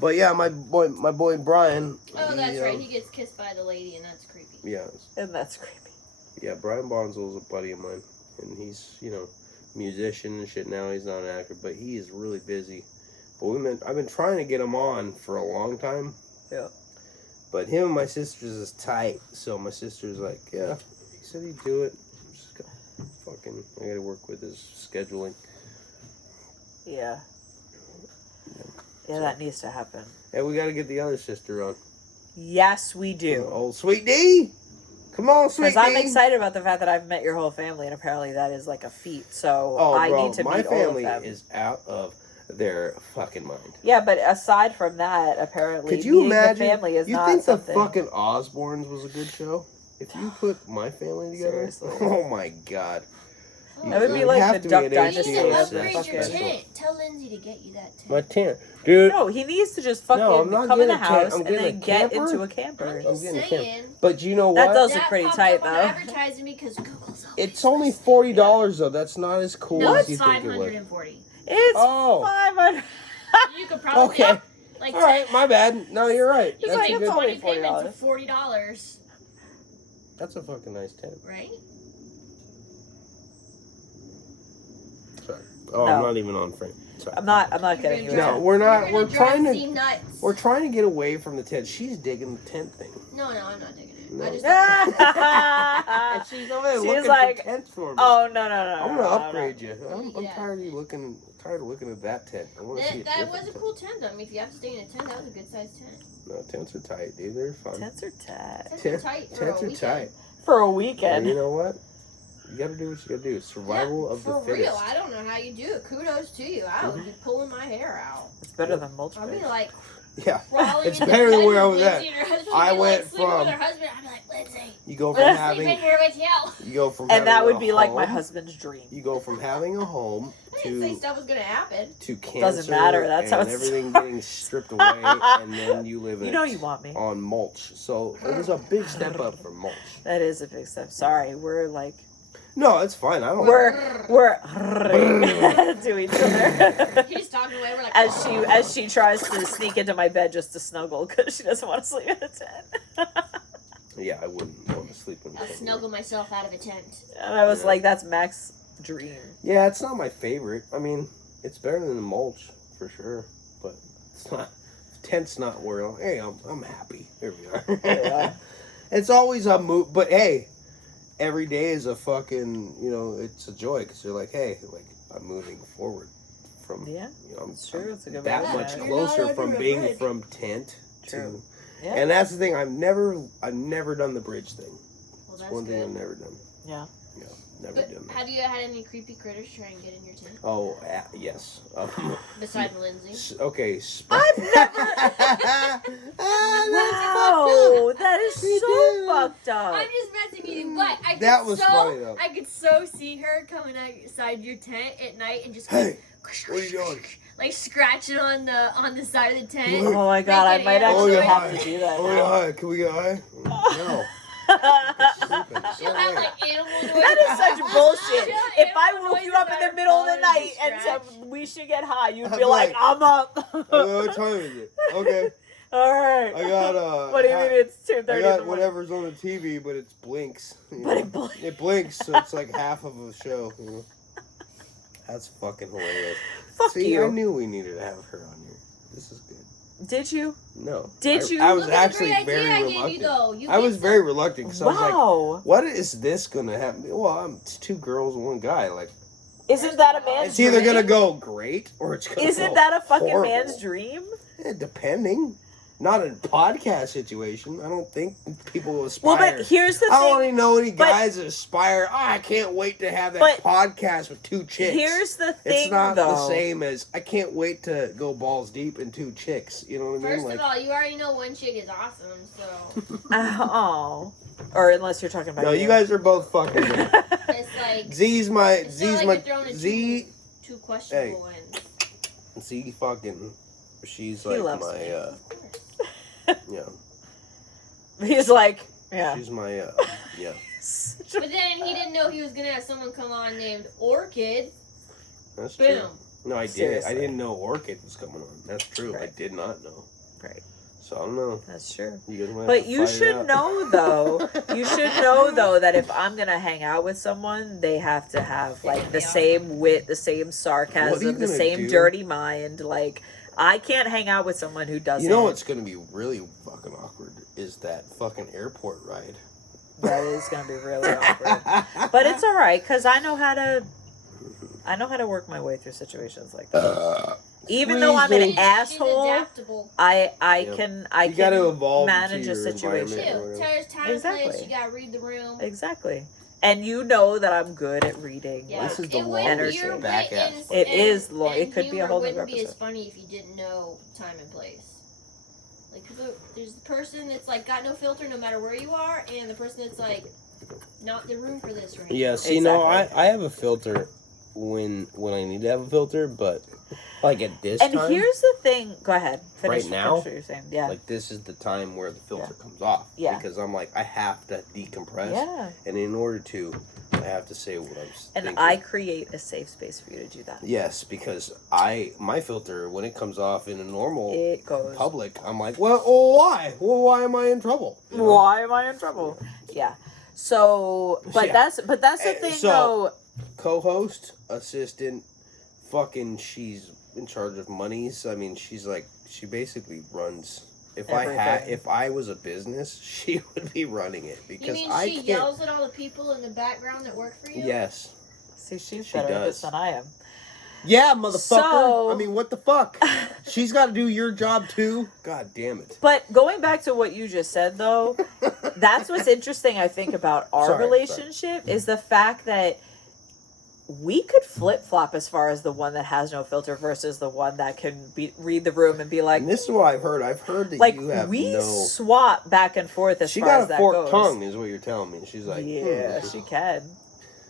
But yeah, my boy Brian. Oh, that's right. He gets kissed by the lady, and that's creepy. Yeah, And that's creepy. yeah. Brian Bonsall's a buddy of mine, and he's musician and shit now. He's not an actor, but he is really busy. But I've been trying to get him on for a long time. Yeah. But him and my sister's is tight, so my sister's like, yeah, he said he'd do it. Just I gotta work with his scheduling. Yeah. Yeah, that needs to happen. And we gotta get the other sister on. Yes, we do. Old Sweet D! Come on, Sweet D! Because I'm excited about the fact that I've met your whole family, and apparently that is like a feat. So Oh, I bro, need to my meet all of family them. is out of their fucking mind. Yeah, but aside from that, apparently Could you meeting imagine? the family is you not think something. the fucking Osbournes was a good show? If you put my family together, Seriously. oh my god. That would be You like have the to be Duck an You Dynasty need HBO to of the upgrade your fucking. tent. Tell Lindsay to get you that tent. My tent. Dude. No, he needs to just fucking No, I'm not come in the getting a tent. house I'm and getting then a get camper. into a camper. I'm I'm just getting a saying. But you know That what? does- That pretty popped tight, up on though. advertising because Google's always It's only $40 though. That's not as cool No, as it's you think it would. $540. It's Oh. 500. You could probably Okay. like All right, my bad. No, you're right. You That's like, could a make it's good. only 20 payments $40. of $40, That's a fucking nice tent. right? Sorry. Oh, No. I'm not even on frame. Sorry. I'm not getting you. You're gonna No, No. we're not. You're We're gonna drive trying Z to. nuts. We're trying to get away from the tent. She's digging the tent thing. No, I'm not digging it. No. I just And she's over there She's looking like, for tents for me. Oh no. I'm gonna no, upgrade you. I'm Yeah. tired of you looking. Tired of looking at that tent. I want to see a that was different a tent. cool tent though. I mean, if you have to stay in a tent, that was a good sized tent. No, tents are tight, dude. They're fun. Tents are tight Tents Tent- are tight for Tents a are weekend. tight. for a And weekend. you know what? You gotta do what you gotta do. Survival Yeah, of the for fittest. real. I don't know how you do it. Kudos to you. I would be pulling my hair out. It's better than mulch. I'd be bed. like Yeah. crawling It's in the better than bed where I with was Lindsay at. and her husband I would be went like sleeping from- with her husband. I'd be like, Lindsay, You go from sleeping having. here with you. You go from. And that having would a be like my home- husband's dream. You go from having a home I didn't say to stuff was gonna happen. cancer. Doesn't matter, that's and how it's everything getting stripped away, and then you live in You know you want me. on mulch. So it was a big step up from mulch. That is a big step. Sorry, we're like No, it's fine. I don't. we're to each other. He's talking away. We're like, as she tries to sneak into my bed just to snuggle because she doesn't want to sleep in a tent. Yeah, I wouldn't want to sleep in. I'll tent. snuggle myself out of a tent. And I was Yeah. like, that's Max's dream. Yeah, it's not my favorite. I mean, it's better than the mulch for sure, but it's not. Tent's not where. Hey, I'm happy. Here we are. Yeah. It's always a move, but hey, every day is a fucking. It's a joy because you're like, hey, like I'm moving forward from. Yeah, I'm, it's true. It's a good that way to much say it. closer You're from not being under a bridge. from tent True. to. Yeah. And that's the thing. I've never done the bridge thing. Well, It's that's one thing I've good. never done. Yeah. Yeah, never But done that. have you had any creepy critters try and get in your tent? Oh, yes. Besides Lindsay? Okay. I've never. Wow, that is She so did. fucked up. I'm just messing with you, but I That could was so funny, though. I could so see her coming outside your tent at night and just Hey, what are you doing? like scratching on the side of the tent. Oh my god, I Making might it- Oh, actually yeah, have hi. to do that Oh, now. yeah, hi. Can we get high? No. Sleeping. She'll have such bullshit. Yeah, If I everyone woke you knows up in the about middle of the Ball night and Scratch. said we should get high, you'd I'd be be like, like, I'm up. What time is it? Okay. All right. I got What do you mean it's 2:30 I in the got morning? whatever's on the TV, but it blinks. you But know? it blinks. It blinks, so it's like half of a show. You know? That's fucking hilarious. Fuck See, you. I knew we needed to have her on here. This is good. Did you? No. Did you? I was Look at the actually great very idea I gave reluctant. you, though. You I was picked very reluctant because I was like, Wow. what is this gonna happen? Well, it's 2 girls and 1 guy. Like, Isn't that a man's it's either dream? gonna go great or it's gonna Isn't go that a fucking horrible. man's dream? Depending. Not in a podcast situation. I don't think people will aspire. Well, but here's the I don't thing. even know any but- guys that aspire. Oh, I can't wait to have that But podcast with 2 chicks. Here's the thing, It's not though. the same as I can't wait to go balls deep in 2 chicks. You know what I mean? First Like, of all, you already know one chick is awesome, so Oh. Or unless you're talking about no, you guys are both fucking good. it's like Z's my it's not like you're throwing a Z two questionable ones. Z fucking. She's He like loves my me. yeah. He's like, yeah. She's my yeah. But then he didn't know he was gonna have someone come on named Orchid. That's Boom. true. No, I did. Seriously. I didn't know Orchid was coming on. That's true. I Right. did not know. Right. So I don't know. That's true. You guys might have But to you fight it should out. know, though. You should know, though, that if I'm gonna hang out with someone, they have to have like the same wit, the same What are you sarcasm, the gonna same do? dirty mind. Like, I can't hang out with someone who doesn't. You know what's gonna be really fucking awkward is that fucking airport ride. That is gonna be really awkward. But it's all right because I know how to work my way through situations like that. Even though I'm an freezing. She's asshole, adaptable. I Yep. can You gotta evolve manage into a your situation. environment. Too. There's time and Exactly. place. You gotta read the room. Exactly. And you know that I'm good at reading. Yeah. This is the It wouldn't- longest your Backass. wit and- It and- is long. It and could be a humor whole nother wouldn't be as episode. funny if you didn't know time and place. Like people, there's the person that's like got no filter no matter where you are, and the person that's like not the room for this right Yeah, now. see, no, Exactly. I have a filter when I need to have a filter, but like at this And time, here's the thing. Go ahead. Finish, Right now? finish what you're saying. Yeah. like this is the time where the filter Yeah. comes off. Yeah. Because I'm like, I have to decompress. Yeah. And in order to, I have to say what I'm And thinking. I create a safe space for you to do that. Yes, because my filter, when it comes off in a normal It goes. public, I'm like, well, why? Well, why am I in trouble? You know? Why am I in trouble? Yeah. So, but Yeah. that's the thing So- though. Co-host, assistant, fucking, she's in charge of monies. I mean, she basically runs. If Everything. I was a business, she would be running it You because mean I she can't. yells at all the people in the background that work for you? Yes. See, she's She better at this does. than I am. Yeah, motherfucker. So- I mean, what the fuck? She's got to do your job too. God damn it. But going back to what you just said, though, that's what's interesting, I think, about our Sorry, relationship is the fact that we could flip flop as far as the one that has no filter versus the one that can read the room and be like, And this is what I've heard. I've heard that like you have we no. swap back and forth as She far got as a that forked goes. tongue, is what you're telling me. She's like, Yeah, hmm. she can.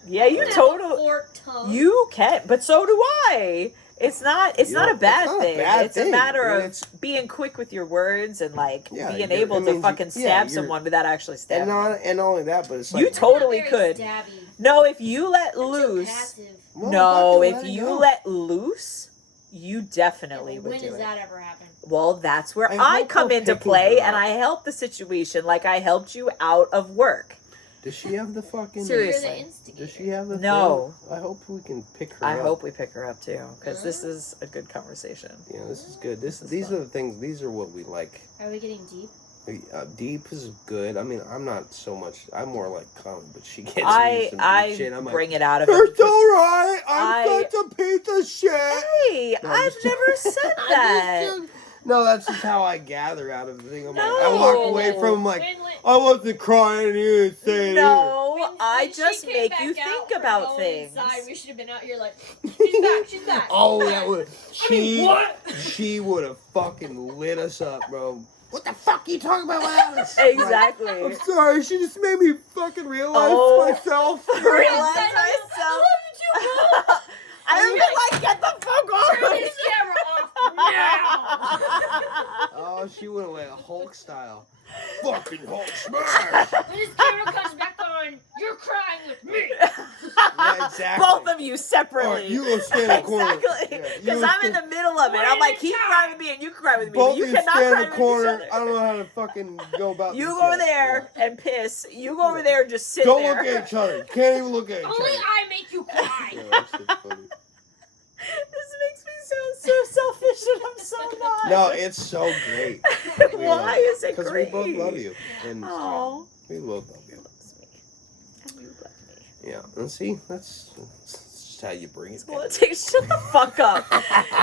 Yeah, you I have a totally. forked tongue. You can, but so do I. It's not. It's You not know, a bad it's not a thing. bad It's a thing. matter I mean, of it's- being quick with your words and like Yeah, being you're- able it to means you- fucking yeah, stab you're- someone without actually stabbing. And not only that, but it's like You I'm not totally very could. stabby. No, if you let I'm too loose. passive. Well, No, fucking if let it you go. let loose, you definitely Yeah, would when do does it. that ever happen? Well, that's where I I hope come we're into picking play her and up. I help the situation like I helped you out of work. Does she have the fucking? Seriously. You're the instigator. Does she have the? No. thing? I hope we can pick her I up. hope we pick her up too, because this is a good conversation. Yeah, this is good. This is These fun. are the things. These are what we like. Are we getting deep? Deep is good. I mean, I'm not so much. I'm more like calm, but she gets me I some I deep shit. I'm bring like, it out of him. it's all right. I'm I- such a piece of shit. Hey, No, I'm I've just never said that. No, that's just how I gather out of the thing. I'm like, I No. walk away from like, When- I wasn't crying. And you didn't say it. No, when I she just came make back you out think for about going things. Inside, we should have been out here like, she's back, she's back. Oh, that would. She. what? She would have fucking lit us up, bro. What the fuck are you talking about? Alice? Exactly. I'm sorry. She just made me fucking realize Oh. myself. Realize I myself. love you, I don't even like get the fuck off. Turn this camera off now. Oh, she went away Hulk style. Fucking Hulk smash. When this camera comes back on, you're crying with me. Exactly. both of you separately. Alright, you go stand in the corner. Exactly. Yeah, you Because go I'm in stand- the middle of it. I'm like, keep crying with me and you can cry with me. Both But you of you cannot stand cry in the with corner. each I other. don't know how to fucking go about You this go over yet. there and piss. You go over there and just sit Don't there. look at each other. You can't even look at each Only other. I make you cry. Yeah, that's so funny. This makes me sound so selfish and I'm so not. No, it's so great. Why is it Because great? we both love you. And Oh. we both love you. Loves me. And you love me. Yeah. And see, that's just how you bring it Well, down. it takes, shut the fuck up.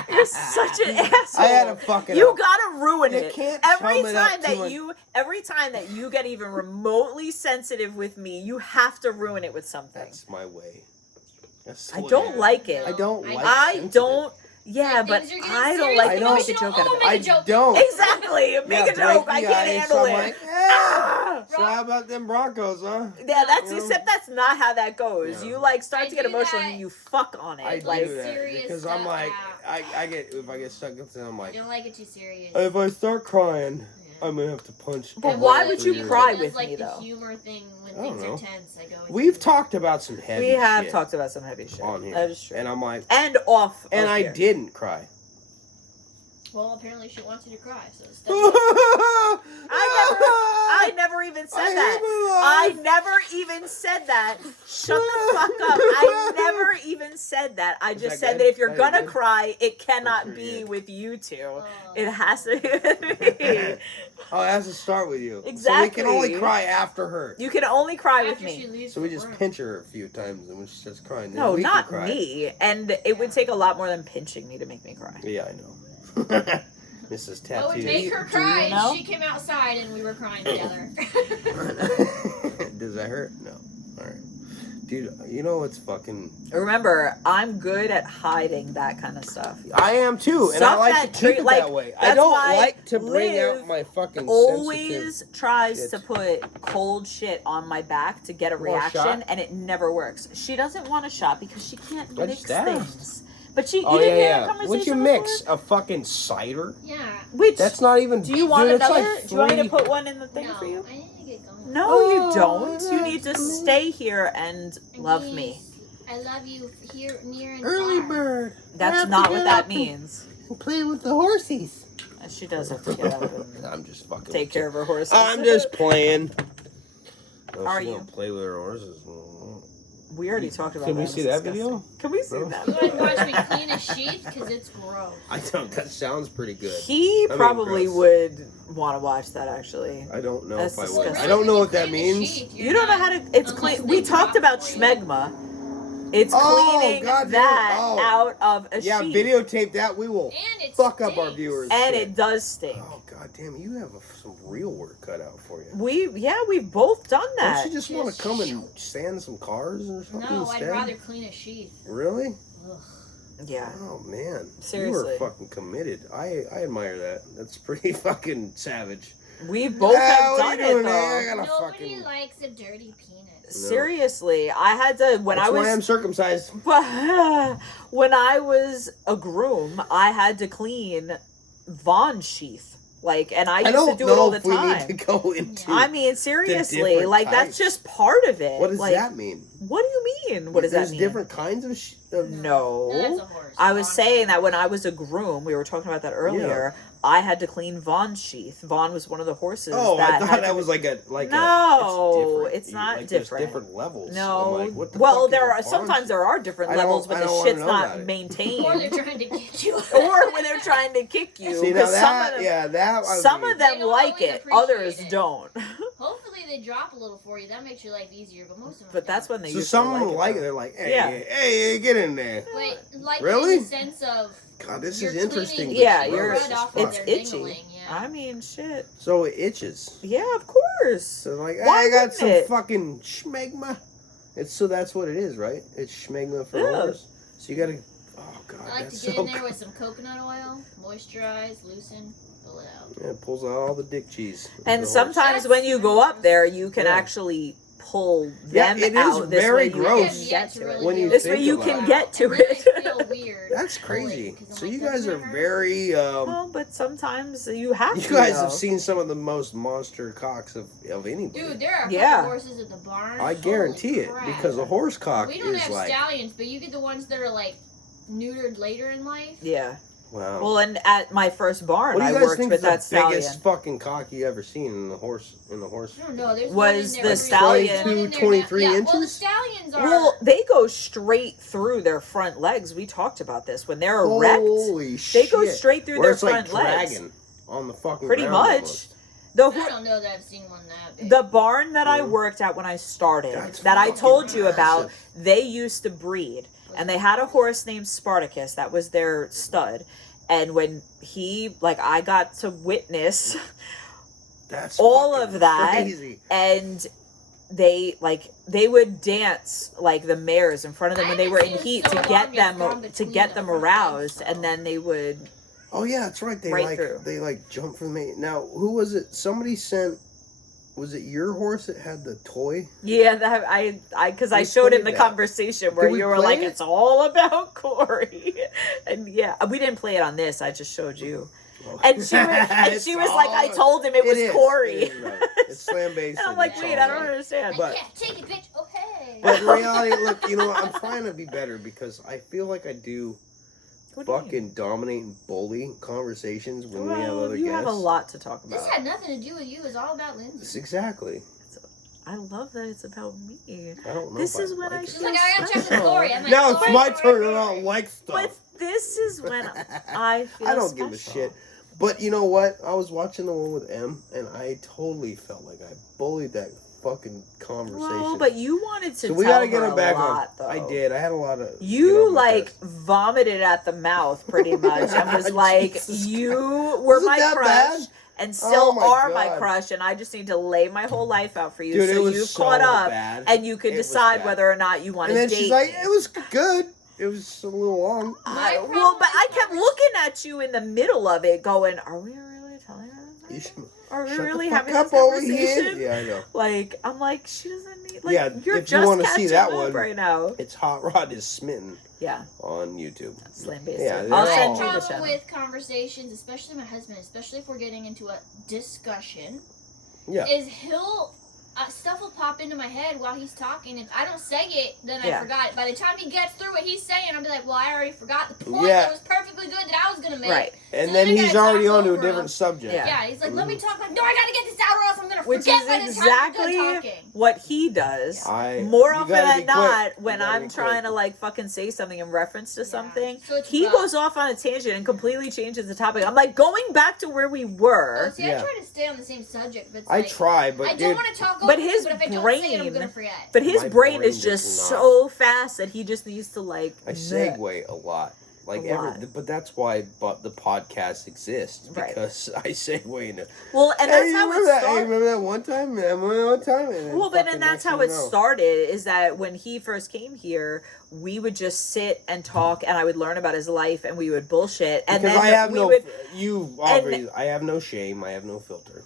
You're such an asshole. I had to fucking. You gotta ruin You it. can't Every chum it up time too that much. every time that you get even remotely sensitive with me, you have to ruin it with something. That's my way. That's I what don't it is. like it. I don't like I sensitive. don't. Yeah, Like, but things are getting I don't serious like I it. don't- Make a joke out of it. Make a I joke. don't. Exactly. Make a joke. break I the can't ice, handle I'm it. like, Ah! So how about them Broncos, huh? Yeah, that's You know? except that's not how that goes. Yeah. You like start I to get do emotional that. and you fuck on it. I like do that serious because I'm stuff, like, yeah. I get if I get stuck into it, I'm I like, don't like it too serious. if I start crying, Yeah. I'm gonna have to punch. But every why three would you years. cry It with does, like, me, the though? humor thing when I don't things know. are tense. I go. with We've humor. talked about some heavy. we have shit talked about some heavy shit on here, That is true. and I'm like, And off. and of I here. didn't cry. Well, apparently she wants you to cry, so step I never even said that. I never even said that. Shut the fuck up. I never even said that. I Is just that said good? that if you're Is that gonna good? cry, it cannot That's be pretty good. with you two. Oh. It has to be with me. Oh, it has to start with you. So we Exactly. can only cry after her. You can only cry with After she me. leaves So we the just room. pinch her a few times, and when she starts crying, then No, we not can cry. me. And it would take a lot more than pinching me to make me cry. Yeah, I know. Mrs. What would Tattoo. make her Do cry? you know? She came outside and we were crying together. Does that hurt? No. All right, dude. You know what's fucking. Remember, I'm good at hiding that kind of stuff. I am too, and Stuff I like that to keep it like, that way. I that's don't why like to bring Liv out my fucking always sensitive tries shit. to put cold shit on my back to get a You want a reaction, shot? and it never works. She doesn't want a shot because she can't I mix just asked. things. But she, Oh you didn't yeah, hear our yeah. conversation What'd you before? mix? A fucking cider? yeah. Which That's not even. do you want dude, it's another? like Do you want me to 3 put one in the thing No, for you? I need to get going. No, Oh, you don't. You need to that's cool. stay here and love me. I love you here, near and Early far. bird. That's have not to what get that up and means. Play with the horsies. She does have to get up and I'm just fucking. take care of her horses. I'm just playing. Oh, Are she you? Don't play with her horses. We already talked about Can that. we It's see that disgusting. video? Can we see No. that? You want to watch me clean a sheath? Because it's gross. I don't. That sounds pretty good. He mean, probably gross. would want to watch that actually. I don't know That's if I would. disgusting. I don't know when what that you clean the means. sheath, You you're don't know not- how to. It's unless clean. they We talked drop about for you. schmegma. It's Oh, cleaning goddamn. that Oh. out of a Yeah, sheet. videotape that. We will And it fuck up our stinks. viewers. And shit. it does stink. Oh god damn! You have some real work cut out for you. We've both done Don't that. you just want to come and sand some cars or something No, instead? I'd rather clean a sheath. Really? Ugh. Yeah. Oh man, Seriously. you are fucking committed. I admire that. That's pretty fucking savage. We both have what are done you it doing though. there? I gotta Nobody fucking. likes a dirty penis. Seriously, I had to when That's I why I'm was circumcised. when I was a groom, I had to clean Von sheath. Like, and I used don't to do it all know the if we time. need to go into. I mean, seriously, different like types. that's just part of it. what does like, that mean? What do you mean? What does There's that mean? different kinds of. No. That's a horse. I was Von saying that horse. when I was a groom, we were talking about that earlier. I had to clean Von's sheath. Von was one of the horses. Oh, that I thought had that to was like a No, It's, different. it's not like, different. There's different levels. No, I'm like, what the well, fuck there is a are barn sometimes sheet? there are different I don't- levels, but I the don't wanna shit's know about not it. maintained. Or they're trying to get you. Or when they're trying to kick you. See now 'cause some that, of them, yeah, that. I some mean, of them They don't like always it, appreciate others it. don't. Hopefully they drop a little for you. That makes your life easier, but most of them. But that's don't. when they So usually some like it. like it. though. They're like, hey, Yeah. hey, get in there. Wait, like Really? in the sense of. God, this you're is interesting. cleaning Yeah, the you're. red off of It's their itchy. dingling, yeah. I mean, shit. So it itches. Yeah, of course. So like, hey, Why I got wouldn't some it? fucking schmegma. It's so that's what it is, right? It's schmegma for Yeah. horse. So you gotta. Oh god, I like that's to get so in there good. with some coconut oil, moisturize, loosen, pull it out. Yeah, it pulls out all the dick cheese. And The horse. sometimes when you go up there, you can Yeah. actually pull Yeah, them it is out. This very way you gross can get to it. when you This way think you about can it. get to And then it. I feel weird. That's crazy. pulling, 'cause I'm So like, you guys doesn't are it hurt? very. Oh, but sometimes you have You to. guys though. have seen some of the most monster cocks of anybody. Dude, there are a Yeah. couple horses at the barn. I guarantee Holy it crap. because a horse cock We don't is have like stallions, but you get the ones that are like neutered later in life. Yeah. wow. Well, and at my first barn, What do I you guys worked think with is the that stallion. biggest fucking cock you ever seen in the horse? I don't know. There's Was one in the there every- stallion- there's one in there 23 now. Yeah, inches? well, the stallions are. Well, they go straight through their front legs. We talked about this. When they're erect, Holy they shit! go straight through Where their it's like front legs. dragging on the fucking Pretty ground much. almost. The I hor- don't know that I've seen one that big. The barn that I Yeah. worked at when I started, That's that I fucking told you about, massive. they used to breed. And they had a horse named Spartacus. That was their stud. And when I got to witness That's all fucking of that. Crazy. And they would dance like the mares in front of them I when they were in haven't seen heat so to long get it's them gone to between get the them front aroused, legs. and then they would. Oh yeah, that's right. They Right through. jump from the. Now who was it? Somebody sent. Was it your horse that had the toy? Yeah, that because I We showed him played the that. conversation where Did we you were play like, it? "It's all about Corey," and yeah, we didn't play it on this. I just showed you, and she It's was like, "I all- told him it was is. Corey," It is, right. It's slam bass. and I'm like, it's "Wait, all I don't right. understand." But- yeah, take it, bitch. Oh hey. But in reality, look, you know what? I'm trying to be better because I feel like I do What do you mean? fucking dominate and bully conversations when we have Well, other you guests. have a lot to talk This about. had nothing to do with you. It's all about Lindsay. Exactly. I love that it's about me. I don't know. This if is when I like it. She's like, I gotta check with Corey. I'm like, Now it's Corey, my Corey, turn and I Corey. don't like stuff. But this is when I feel I don't give a special. shit. But you know what? I was watching the one with M, and I totally felt like I bullied that fucking conversation. Well, but you wanted to so we tell gotta get her him back a lot, on. I though. did. I had a lot of. You get off my like chest. vomited at the mouth pretty much and was like, Jesus you were Was it my that crush bad? and Oh still my are my God. crush, and I just need to lay my whole life out for you Dude, it so was you've so caught up bad. and you can It was decide bad. whether or not you want And to then date she's like, me. "It was good. It was a little long." My Well, problem but I is kept never- looking at you in the middle of it going, are we really telling her You this? should Are we shut really the fuck having up this over conversation? here. Yeah, I know. Like, I'm like, she doesn't need, like, Yeah, you're if you just wanna see catching that up one, right now. It's Hot Rod is Smitten Yeah, on YouTube. slam base. Yeah, I'll they're send all- you the My channel. problem with conversations, especially my husband, especially if we're getting into a discussion, Yeah. is he'll stuff will pop into my head while he's talking. If I don't say it, then Yeah. I forgot it. By the time he gets through what he's saying, I'll be like, well, I already forgot the point Yeah. that was perfectly good that I was gonna make. Right. And So then I he's gotta already talk on to a over him. different subject. Yeah. Yeah, he's like, let me talk. Like, no, I gotta get this out or else I'm gonna Which forget is by the time exactly you're done talking. what he does. I- More you often gotta than be quick. not, You when gotta I'm be trying quick. to like fucking say something in reference to something, So it's he rough. goes off on a tangent and completely changes the topic. I'm like, going back to where we were. Oh, see, Yeah. I try to stay on the same subject, but it's I like, try, but I dude, don't want to talk over But you, his but if I don't say it, I'm brain- gonna forget. But his My brain brain is does just not. so fast that he just needs to like. I segue a lot. Like A lot. but that's why the podcast exists Right. because I segue into. Well, and that's how it Hey, started. remember that one time? Remember that one time? And then Well, but fucking and that's next how thing it you know. started. Is that when he first came here, we would just sit and talk, and I would learn about his life, and we would bullshit, and Because then I have we no, would, I have no shame. I have no filter.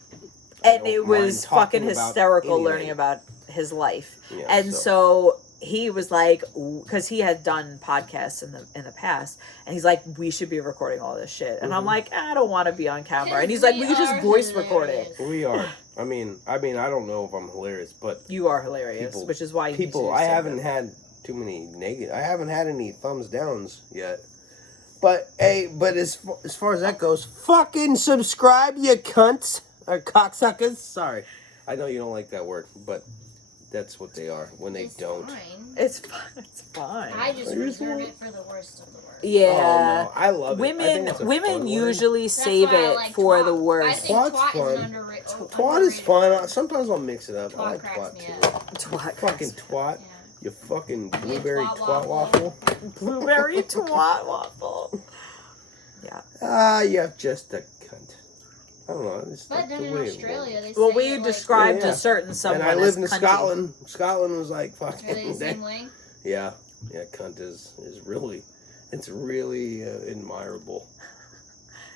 I and don't it mind was talking fucking about hysterical anything. learning about his life, Yeah, and so he was like, because he had done podcasts in the past, and he's like, we should be recording all this shit, and I'm Mhm. like, I don't want to be on camera, and he's like, we could just voice record it. We are. I mean, I don't know if I'm hilarious, but You are hilarious, People- which is why you people, need to I stand haven't up. had too many negative. I haven't had any thumbs downs yet. But hey, but as far as that goes, fucking subscribe, you cunts or cocksuckers. Sorry, I know you don't like that word, but that's what they are when they It's don't. fine. It's fine. It's fine. I just Are you reserve sure? it for the worst of the worst. Yeah. Oh no, I love it. I think Women it's a women fun word. usually That's save why I it like for twat. the I worst. think Twat's twat fun. is an underrated. Twat is fun. Sometimes I'll mix it up. I like Twat cracks twat me too. up. Twat. Fucking twat. Yeah. You fucking blueberry twat twat waffle. waffle. Blueberry twat waffle. Yeah. Ah, you're just a cunt. I don't know. It's But like then the in way it Australia, rolls. they Well, say we it like, described Yeah. a certain someone And I lived as in cunty. Scotland. Scotland was like Are they fucking. the same way? Yeah, cunt is really, it's really admirable.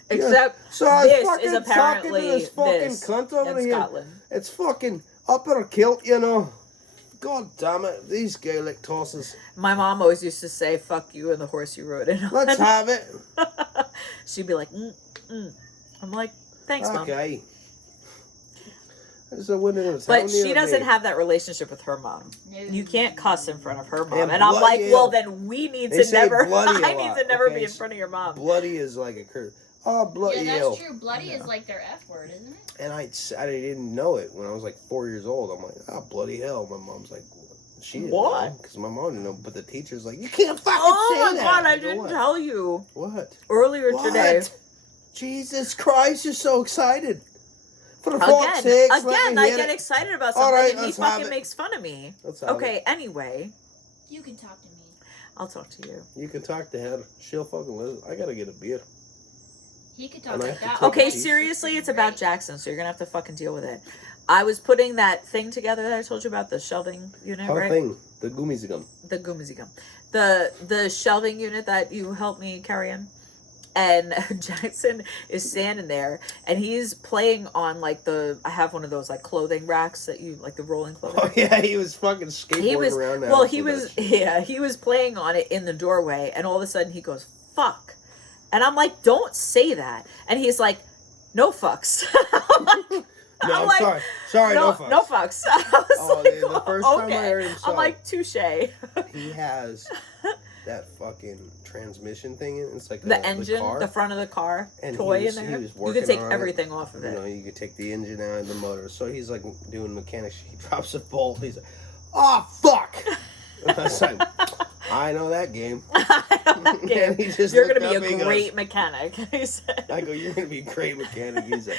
Except So I was this fucking is talking to apparently this fucking this cunt over in here. Scotland. It's fucking upper kilt, you know. God damn it, these Gaelic tosses. My mom always used to say, fuck you and the horse you rode in. Let's have it. She'd be like, I'm like, thanks, Mom. Okay. So But she doesn't have that relationship with her mom. No. You can't cuss in front of her mom. And And I'm like, bloody- well, then we need They to say never, bloody a I need lot, to never okay? be in front of your mom. Bloody is like a curse. Oh, bloody Yeah, hell. that's true. Bloody is like their F word, isn't it? And I didn't know it when I was like 4 years old. I'm like, oh, bloody hell. My mom's like, she didn't What? Because my mom didn't know. But the teacher's like, you can't fucking Oh say my that. God, I go, didn't what? tell you. What? Earlier What? today. Jesus Christ, you're so excited. For the fuck's Again, sakes, let me I hit get it. excited about All something right, and he let's have fucking it. makes fun of me. Let's have Okay, anyway, You can talk to me. I'll talk to you. it. You can talk to Heather. She'll fucking listen. I gotta get a beer. He could talk And I like have to that. take Okay, Jesus. seriously, it's about Jackson, so you're gonna have to fucking deal with it. I was putting that thing together that I told you about, the shelving unit, How right? thing? The Gummizigum. The Goomizigum. The shelving unit that you helped me carry in. And Jackson is standing there and he's playing on like I have one of those like clothing racks that you like, the rolling clothing. Oh yeah, he was fucking skateboarding around now. Well, he was playing on it in the doorway and all of a sudden he goes, fuck. And I'm like, don't say that. And he's like, no fucks. I'm like, Sorry, no fucks. No fucks. I was like, the first time I heard him I'm like, touche. He has that fucking transmission thing in it. It's like The engine, car. the front of the car, And toy he was- in he there. was You working can take on it. everything off of You it. know, you could take the engine out of the motor. So he's like doing mechanics. He drops a bolt. He's like, oh, fuck. And I was like, I know that game. And he just You're going looked to up be and a he great goes- mechanic. He said. I go, you're going to be a great mechanic. He's like,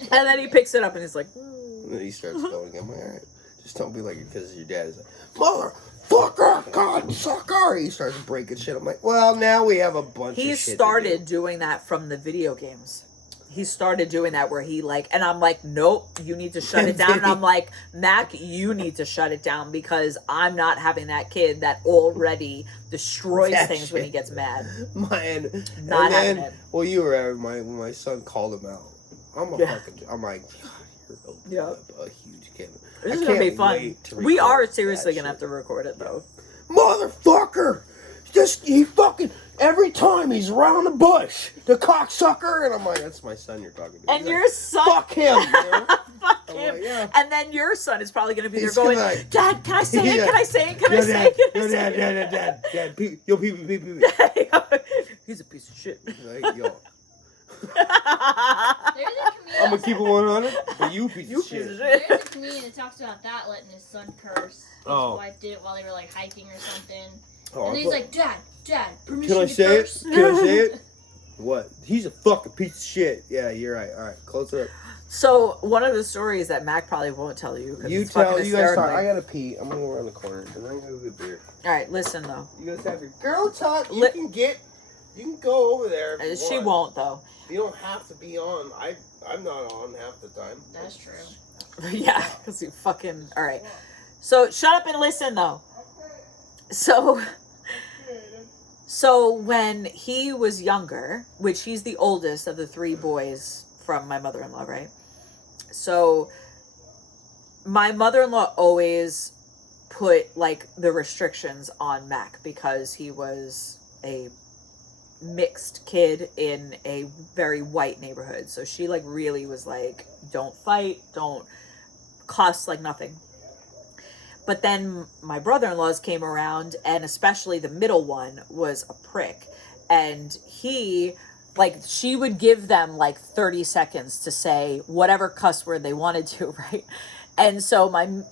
And then he picks it up and he's like, and then he starts going. I'm like, all right. Just don't be like it because your dad is like, motherfucker, God, sucker. He starts breaking shit. I'm like, well, now we have a bunch of he shit to started do. doing that from the video games. He started doing that where he like, and I'm like, nope, you need to shut it down. And I'm like, Mac, you need to shut it down because I'm not having that kid that already destroys That things when he shit. gets mad. Man, Not and having then, it. well, you were there when my son called him out. I'm like, you're a huge kid. This is I gonna be can't fun. wait to We record are that seriously gonna shit. have to record it though. Motherfucker! He fucking, every time he's around the bush, the cocksucker, and I'm like, that's my son you're talking to. And He's your like, son, fuck him, you know? fuck I'm him. like, yeah. And then your son is probably gonna be there He's going, gonna like- Dad, can I say it? Yeah. Can I say it? Can I Yo, say dad, it? Can I yo, say dad, it? dad, yo, pee. He's a piece of shit. Like, yo, There's a comedian. I'm gonna keep it 100, but you piece You of shit. piece of shit. There's a comedian that talks about that, letting his son curse. His Oh. wife did it while they were like hiking or something. Oh, And I he's thought- like, Dad, permission Can I to say it? curse? Can I say it? What? He's a fucking piece of shit. Yeah, you're right. All right, close it up. So one of the stories that Mac probably won't tell you. 'Cause You it's fucking tell. You guys hysterical. talk. I gotta pee. I'm gonna go around the corner and I'm gonna go get beer. All right, listen though. You guys have your girl talk. You Li- can go over there. If you She want. won't though. You don't have to be on. I'm not on half the time. That's true. Yeah, because you fucking. All right. So shut up and listen though. So when he was younger, which he's the oldest of the three boys from my mother-in-law, right? So my mother-in-law always put like the restrictions on Mac because he was a mixed kid in a very white neighborhood. So she like really was like, don't fight, don't cuss, like nothing. But then my brother-in-laws came around, and especially the middle one was a prick. And he, like, she would give them like 30 seconds to say whatever cuss word they wanted to, right? And so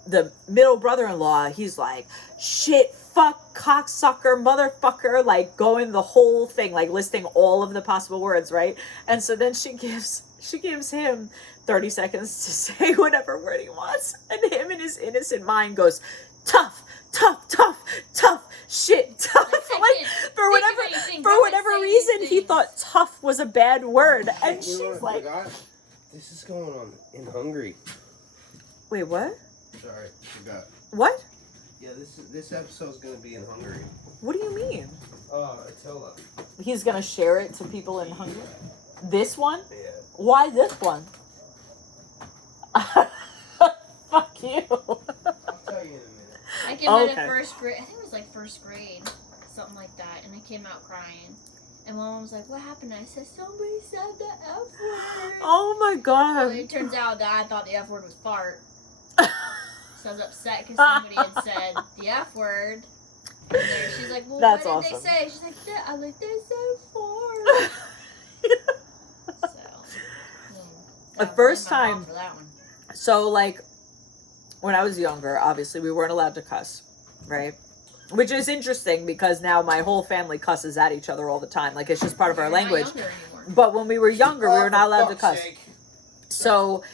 the middle brother-in-law, he's like, shit, fuck, cocksucker, motherfucker, like going the whole thing, like listing all of the possible words, right? And so then she gives him 30 seconds to say whatever word he wants. And him in his innocent mind goes, tough, shit, tough. Like, for whatever reason, he thought tough was a bad word. And You know she's what I like, forgot? This is going on in Hungary. wait, what? Sorry, forgot. What? Yeah, this episode's gonna be in Hungary. What do you mean? Attila. He's going to share it to people in Hungary? This one? Yeah. Why this one? Fuck you. came out Okay. of first grade. I think it was like first grade, something like that. And I came out crying. And Mom was like, "What happened?" I said, "Somebody said the F word." Oh my So god. it turns out that I thought the F word was fart. So I was upset because somebody had said the F word. And she's like, "Well, That's what did awesome. they say?" She's like, "I was like, they said fart." The first time. For that one. So, like, when I was younger, obviously we weren't allowed to cuss, right? Which is interesting because now my whole family cusses at each other all the time. Like, it's just part of our You're not language. younger anymore. But when we were younger, we were not allowed to cuss. Sake. So,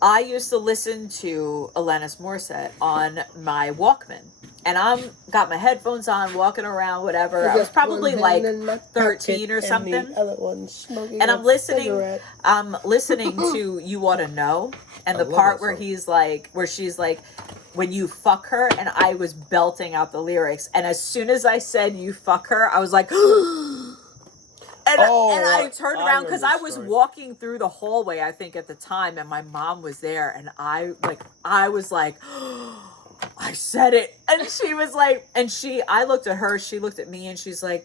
I used to listen to Alanis Morissette on my Walkman. And I'm got my headphones on, walking around, whatever. I was probably like 13 or something. And I'm listening to You Ought to Know. And the part where he's like, where she's like, when you fuck her, and I was belting out the lyrics. And as soon as I said you fuck her, I was like, and I turned around because I was walking through the hallway, I think at the time, and my mom was there, and I was like, I said it. And she was like, I looked at her, she looked at me, and she's like,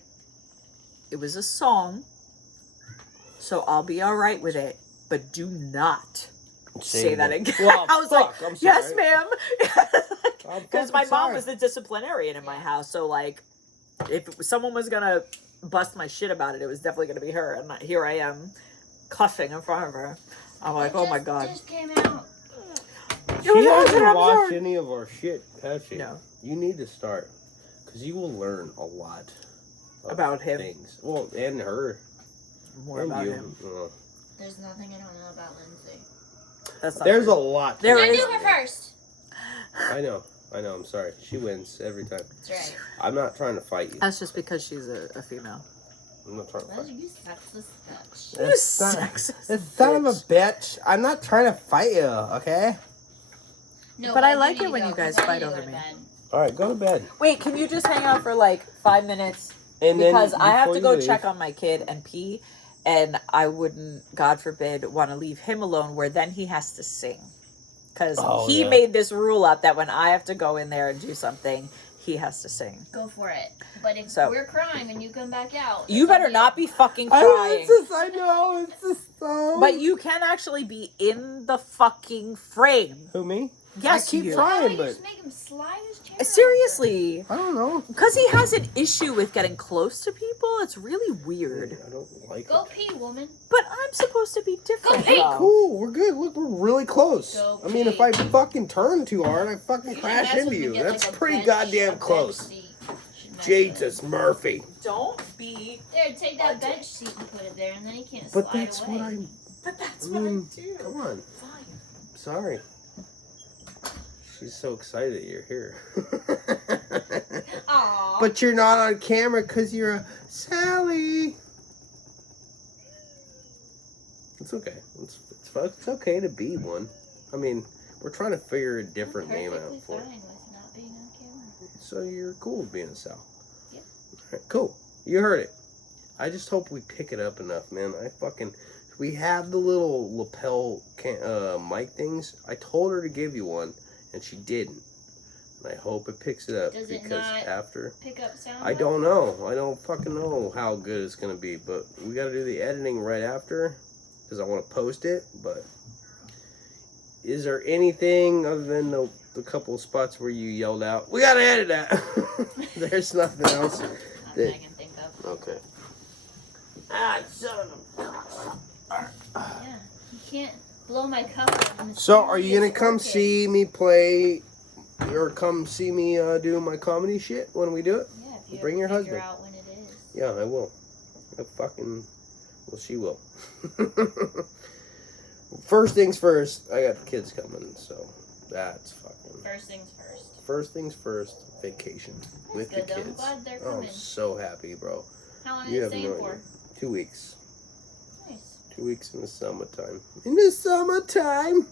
it was a song, so I'll be all right with it, but do not say that again. Well, I was fuck, like, I'm sorry. yes, ma'am. Because my fucking mom sorry. was the disciplinarian in my house, so like, if someone was gonna bust my shit about it, it was definitely gonna be her. And here I am, cussing in front of her. I'm like, oh my god. Just came out. She hasn't watched any of our shit, has she? No. You need to start, because you will learn a lot of About him. things. Well, and her. More and about you. him. There's nothing I don't know about Lindsay. That's not There's true. a lot. There I is. knew her first. I know. I'm sorry. She wins every time. That's right. I'm not trying to fight you. That's just because she's a female. I'm not trying to Well, fight you. you sexist bitch. You sexist The son of a bitch. bitch. I'm not trying to fight you, okay? No, But I do like need it to when go, you guys 'cause I fight need to over go to me. bed. All right, go to bed. Wait, can you just hang out for like 5 minutes? And Because then I have before to you go leave- check on my kid and pee, and I wouldn't, God forbid, want to leave him alone where then he has to sing. Because he yeah. made this rule up that when I have to go in there and do something, he has to sing. Go for it. But if So- we're crying and you come back out, You that's better on not be fucking crying. I know, it's just so... But you can actually be in the fucking frame. Who, me? Yes, I keep you. Why trying, don't you but... just make him slide his chair Seriously. I don't know. Because he has an issue with getting close to people. It's really weird. I don't like Go it. pee, woman. But I'm supposed to be different. Go pee. though. Cool, we're good. Look, we're really close. Go I mean, if pee. I fucking turn too hard, I fucking You crash should mess into with him you. and get, That's like, a pretty bench- goddamn a bench close. seat. You should mess with Jesus him. Murphy. Don't be. There, take that bench seat and put it there, and then he can't But slide that's away. what I'm... But that's I what mean, I do. come on. Fine. Sorry. She's so excited that you're here. Aww. But you're not on camera because you're a Sally. It's okay. It's okay to be one. I mean, we're trying to figure a different name out Perfectly for it. fine with not being on camera. So you're cool with being a Sal. Yep. Alright, cool. You heard it. I just hope we pick it up enough, man. We have the little lapel mic things. I told her to give you one, and she didn't. And I hope it picks it up Does it because not after... pick up sound? I don't know. I don't fucking know how good it's going to be, but we got to do the editing right after because I want to post it, but is there anything other than the couple of spots where you yelled out, we got to edit that? There's nothing else. Nothing I can think of. Okay. Son of a... Yeah. You can't blow my cover. on the So, are you going serious to come orchid. see me play or come see me do my comedy shit when we do it? Yeah, if you Bring your ever figure husband. out when it is. Yeah, I will. Well, she will. First things first, I got the kids coming, so that's fucking... First things first. First things first, vacation with good, the though. I'm kids. glad they're Oh, I'm coming. so happy, bro. How long are You you have staying no for? idea. 2 weeks. Nice. 2 weeks in the summertime. In the summertime!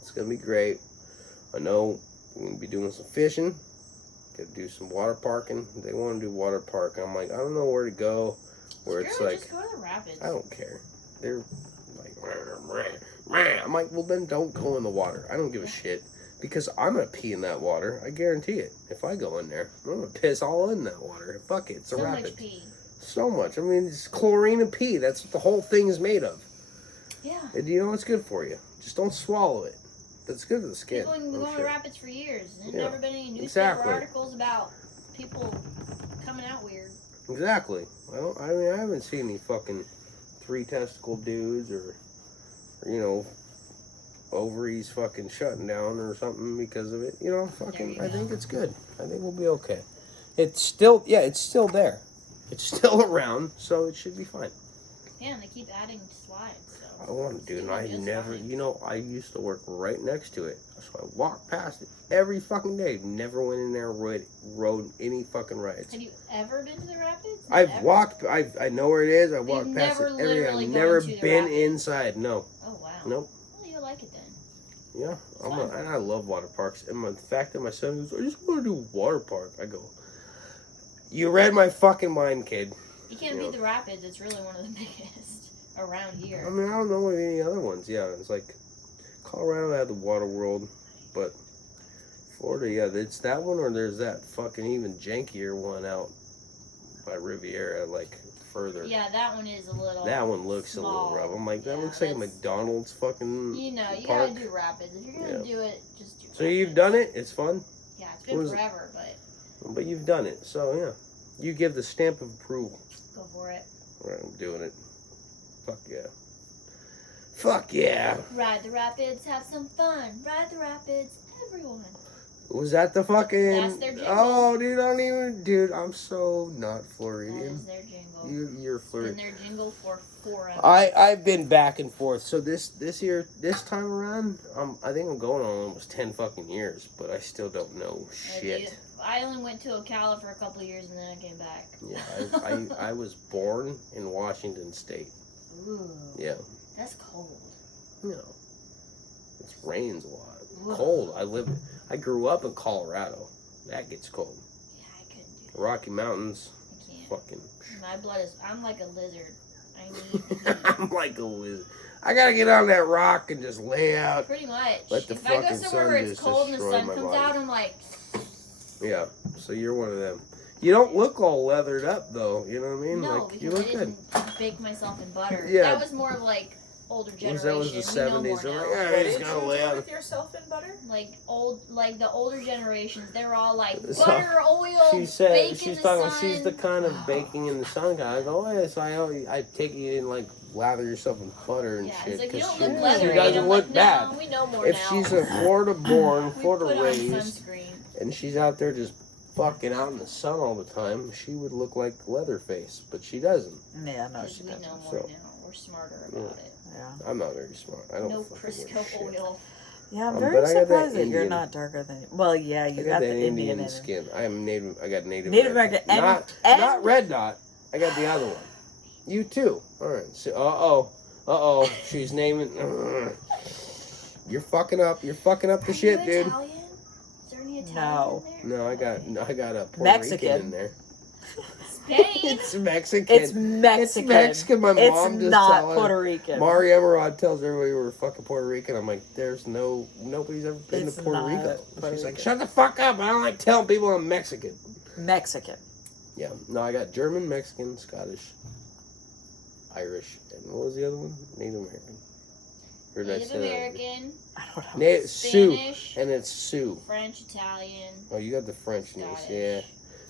It's gonna be great. I know we're gonna be doing some fishing. Gotta do some water parking. They want to do water park. I'm like, I don't know where to go. Where it's Screw it, like, just go to the rapids. I don't care. They're like, I'm like, well then don't go in the water. I don't give a shit. Because I'm gonna pee in that water. I guarantee it. If I go in there, I'm gonna piss all in that water. Fuck it, it's a So rapid. much pee. So much. I mean, it's chlorine and pee. That's what the whole thing is made of. Yeah. And you know it's good for you. Just don't swallow it. That's good for the skin. People have been going to rapids for years. There's Yeah. never been any newspaper Exactly. articles about people coming out weird. Exactly. I mean, I haven't seen any fucking 3 testicle dudes or you know, ovaries fucking shutting down or something because of it. You know, fucking, I think it's good. I think we'll be okay. It's still, it's still there. It's still around, so it should be fine. Yeah, and they keep adding slides. So I want to do it, and I just never, fine. you know, I used to work right next to it, so I walked past it every fucking day. Never went in there, rode any fucking rides. Have you ever been to the rapids? I've Ever? walked, I know where it is. I walked You've past never it every day. literally I've gone never to the been rapids? inside. No, Oh wow. nope. Well, you'll like it then. Yeah, fun. and I love water parks. And the fact that my son goes, I just want to do a water park. I go, you read my fucking mind, kid. You can't beat the rapids. It's really one of the biggest around here. I mean, I don't know any other ones. Yeah, it's like Colorado had the Water World, but Florida, yeah, it's that one, or there's that fucking even jankier one out by Riviera, like further. Yeah, that one is a little. That one looks small. a little rough. I'm like, that Yeah, looks like a that's- McDonald's fucking You know, you park. gotta do rapids. If you're gonna do it, just do. So you've done it. It's fun, Yeah, it's been What is it? forever, but but you've done it. So yeah, you give the stamp of approval. go for it. All right, I'm doing it. Fuck yeah. Fuck yeah. Ride the rapids, have some fun. Ride the rapids, everyone. Was that the fucking? That's their jingle. Oh, dude, I don't even, dude. I'm so not That Floridian. is their jingle. You're It's been Floridian. their jingle for forever. I've been back and forth. So this year, this time around, I think I'm going on almost 10 fucking years, but I still don't know shit. I only went to Ocala for a couple of years and then I came back. Yeah, I was born in Washington State. Ooh, Yeah, that's cold. you know, it rains a lot. Ugh. Cold. I grew up in Colorado. That gets cold. Yeah, I couldn't do that. Rocky Mountains, I can't. fucking. My blood is. I'm like a lizard. I need. I'm like a wizard. I gotta get on that rock and just lay out. Pretty much. Let the If I go fucking somewhere sun where it's just cold and the destroy sun my comes body. out, I'm like, Yeah, so you're one of them. You don't look all leathered up though. You know what I mean? no, like you because I look good. didn't bake myself in butter. Yeah. That was more of like older generation. That was the We know 70s. more They're now. like, yeah, What he's did gonna you lay do out. with yourself in butter? Like the older generations, they're all like So, butter, oil, She said bake in she's the talking. sun. She's the kind of baking in the sun guy. I go, oh, yeah, so I take it you didn't like lather yourself in butter and Yeah, shit. it's like you 'cause don't look she leathery. doesn't I'm look like, bad. No, we know more If now. she's a Florida born, we Florida put on raised, sunscreen. and she's out there just fucking out in the sun all the time, she would look like Leatherface, but she doesn't. Yeah, no, Because she we doesn't. know more So- now. We're smarter about it. Yeah. I'm not very smart. I don't No fucking Crisco wear shit. oil. Yeah, I'm But very I got that surprised that you're Indian- not darker than. Well, yeah, you I got got the that Indian Indian in it. skin. I am Native. I got Native. Native American and- not and- red dot. I got the other one. You too. All right. So, she's naming. You're fucking up. You're fucking up the Are shit, you dude. Italian? Is there any Italian No. in there? No, I got a Puerto Mexican. Rican in there. Spain. It's Mexican. It's Mexican. It's Mexican. My It's mom just not telling- Puerto Rican. Mari Emerald tells everybody we're fucking Puerto Rican. I'm like, nobody's ever been It's to Puerto not Rico. Puerto She's like, Rican. shut the fuck up. I don't like telling people I'm Mexican. Mexican. Yeah. No, I got German, Mexican, Scottish, Irish, and what was the other one? Native American. Or did I Native say that? American, I don't know. Sioux. Spanish, And it's Sioux. French, Italian, Oh, you got the French news. Scottish. Yeah.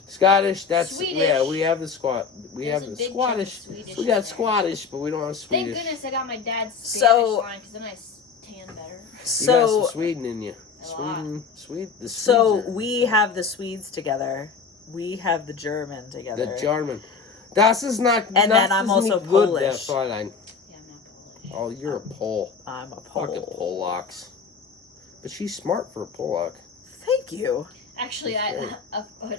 Scottish, that's Swedish. yeah, we have the squat. We There's have a the big Scottish. chunk of Swedish We in got there. Scottish, but we don't have Thank Swedish. goodness I got my dad's Spanish So- line because then I tan better. You got So, some Sweden in you. A lot. Swede. The so Swedes are- we have the Swedes together. We have the German together. the German. Das is not. And then I'm also Polish. There, Fräulein. Yeah, I'm not Polish. Oh, you're a Pole. I'm a Pole. Fucking Polacks. But she's smart for a Polak. Thank you. Actually, That's a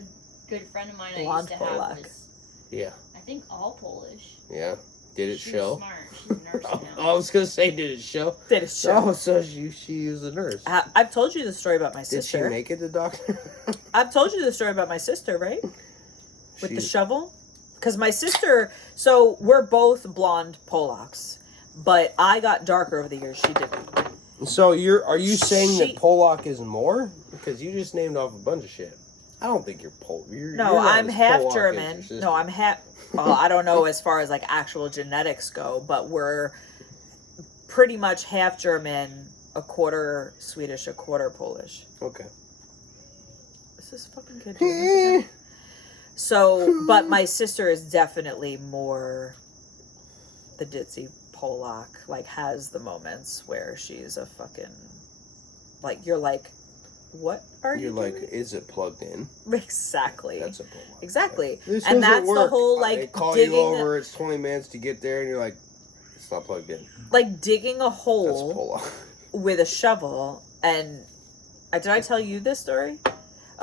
good friend of mine I Blonde used to have Polak. was, Yeah. I think, all Polish. Yeah. Did it She show? was smart. She's a nurse Oh, now. I was gonna say, did it show? Did it show? Oh, so she was a nurse. I've told you the story about my Did sister. she make it, the doctor? I've told you the story about my sister, right? With the She- shovel? Because my sister, so we're both blonde Polacks, but I got darker over the years. She didn't. So are you saying that Polak is more? Because you just named off a bunch of shit. I don't think you're Polak. No, I'm half German. No, I'm half. Well, I don't know as far as like actual genetics go, but we're pretty much half German, a quarter Swedish, a quarter Polish. Okay. Is this fucking kid doing this again? So, but my sister is definitely more the ditzy Polak, like has the moments where she's a fucking, like, you're like, what are you You're like, doing? is it plugged in? Exactly. That's a Polak. Exactly. This And doesn't that's work. the whole, They like, call digging, you over, it's 20 minutes to get there, and you're like, it's not plugged in. like digging a That's hole Polak. with a shovel. And did I tell you this story?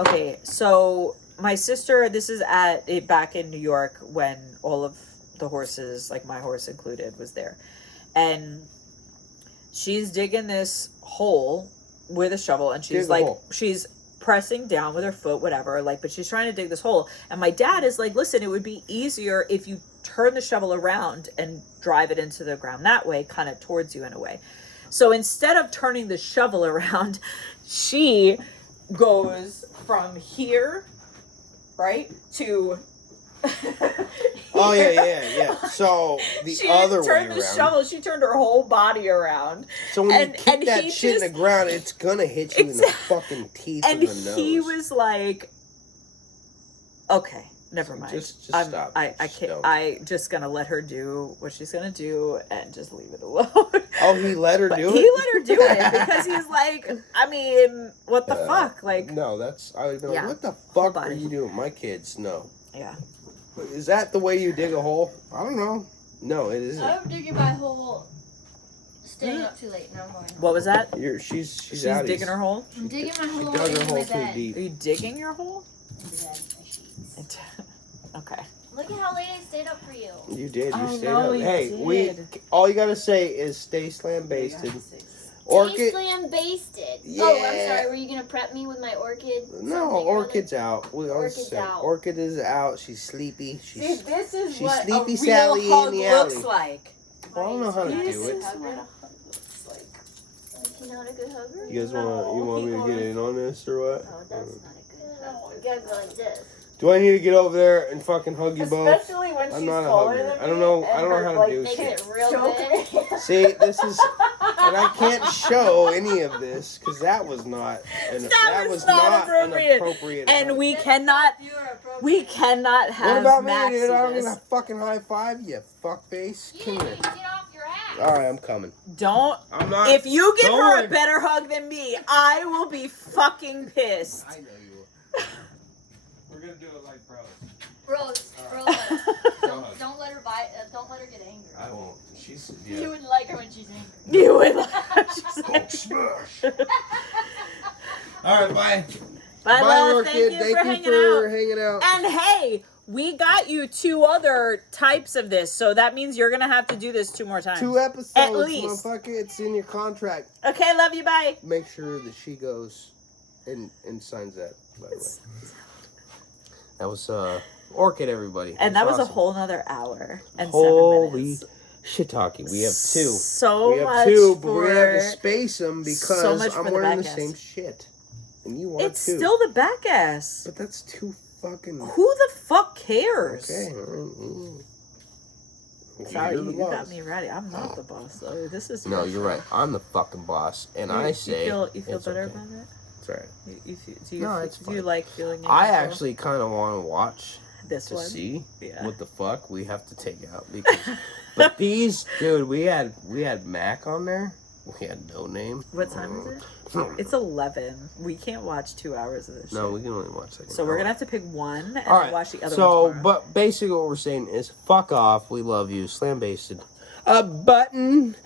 Okay, so my sister, this is back in New York when all of the horses, like my horse included, was there. And she's digging this hole with a shovel, and she's like, she's pressing down with her foot, whatever, like, but she's trying to dig this hole. And my dad is like, listen, it would be easier if you turn the shovel around and drive it into the ground that way, kind of towards you in a way. So instead of turning the shovel around, she goes from here, right, to Oh yeah. So the other way turned the around. shovel. She turned her whole body around. So when And- you kick and that he shit in just- the ground, it's gonna hit you in the fucking teeth And of the nose. he was like, "Okay, never mind. Just stop. I Just can't. don't. I just gonna let her do what she's gonna do and just leave it alone." Oh, he let her But do he it? let her do it because he's like, I mean, what the fuck? Like, No, I would have been Yeah. like, what the Whole fuck body. are you doing? My kids, no. yeah. Is that the way you dig a hole? I don't know. No, it isn't. I'm digging my hole. Staying up too late. Now I'm going. What was that? She's She's outies. digging her hole. I'm digging my She hole dug her in hole my too bed. Are deep. you digging your hole? In the bed, my sheets. Okay. Look at how late I stayed up for you. You did. You Oh, stayed no, up. he Hey, did. all you gotta say is stay slam basted. Stay Orchid. slam basted. Yeah. Oh, I'm sorry. Were you gonna prep me with my orchid? No, something or Orchid's out. We always Orchid's say out. Orchid is out. She's sleepy. See, She's. this is she's what Sleepy a real Sally in hug the looks alley. like. Well, I don't know how to This do it. is what a hug looks like. Like, you not a good hugger? You guys want me to get in on this or what? Oh, that's not a good hug. You gotta go like this. Do I need to get over there and fucking hug you both? Especially when I'm she's not a taller hugger. than I don't me know. and I don't know her, how to like, do Makes shit. it real Choke. good. See, this is, and I can't show any of this because that was not an appropriate. And hug. we cannot have What about me, Max dude? see I'm this. gonna fucking high five you, fuckface. Yeah, Come you here. get off your ass. All right, I'm coming. Don't. I'm not. If you give Don't her worry. a better hug than me, I will be fucking pissed. I know you will. We're gonna do it like pros. Bros, don't let her don't let her get angry. I won't. She's. You would like her when she's angry. You would. Hulk smash. All right, bye. Bye, Bye, love. Orchid. Thank you for hanging out. And hey, we got you 2 other types of this, so that means you're gonna have to do this 2 more times. 2 episodes, At least. motherfucker. It's in your contract. Okay, love you. Bye. Make sure that she goes and signs that, by the way. That was Orchid, everybody. And that was a awesome. whole nother hour and 7 Holy minutes. shit talking. We have 2. So We have much 2, but for, we're gonna have to space them because so much for I'm the wearing the Backass. same shit, and you are It's too. still the Backass. But that's too fucking. Who the fuck cares? Okay. All right. Sorry, You're the you got boss. me ready. I'm not the boss though. This is No, your you're show. right. I'm the fucking boss, and I say you feel it's better okay. about it. It's alright. Do it's you fine. like feeling? in I control? actually kind of want to watch this to one. see Yeah. what the fuck we have to take out because. But these, dude, we had Mac on there. We had No Name. What time is it? It's 11. We can't watch 2 hours of this. No, shit. we can only watch like. So an we're hour. gonna have to pick one and All then right. watch the other So, one tomorrow. but basically, what we're saying is, fuck off. We love you. Slam basted. A button.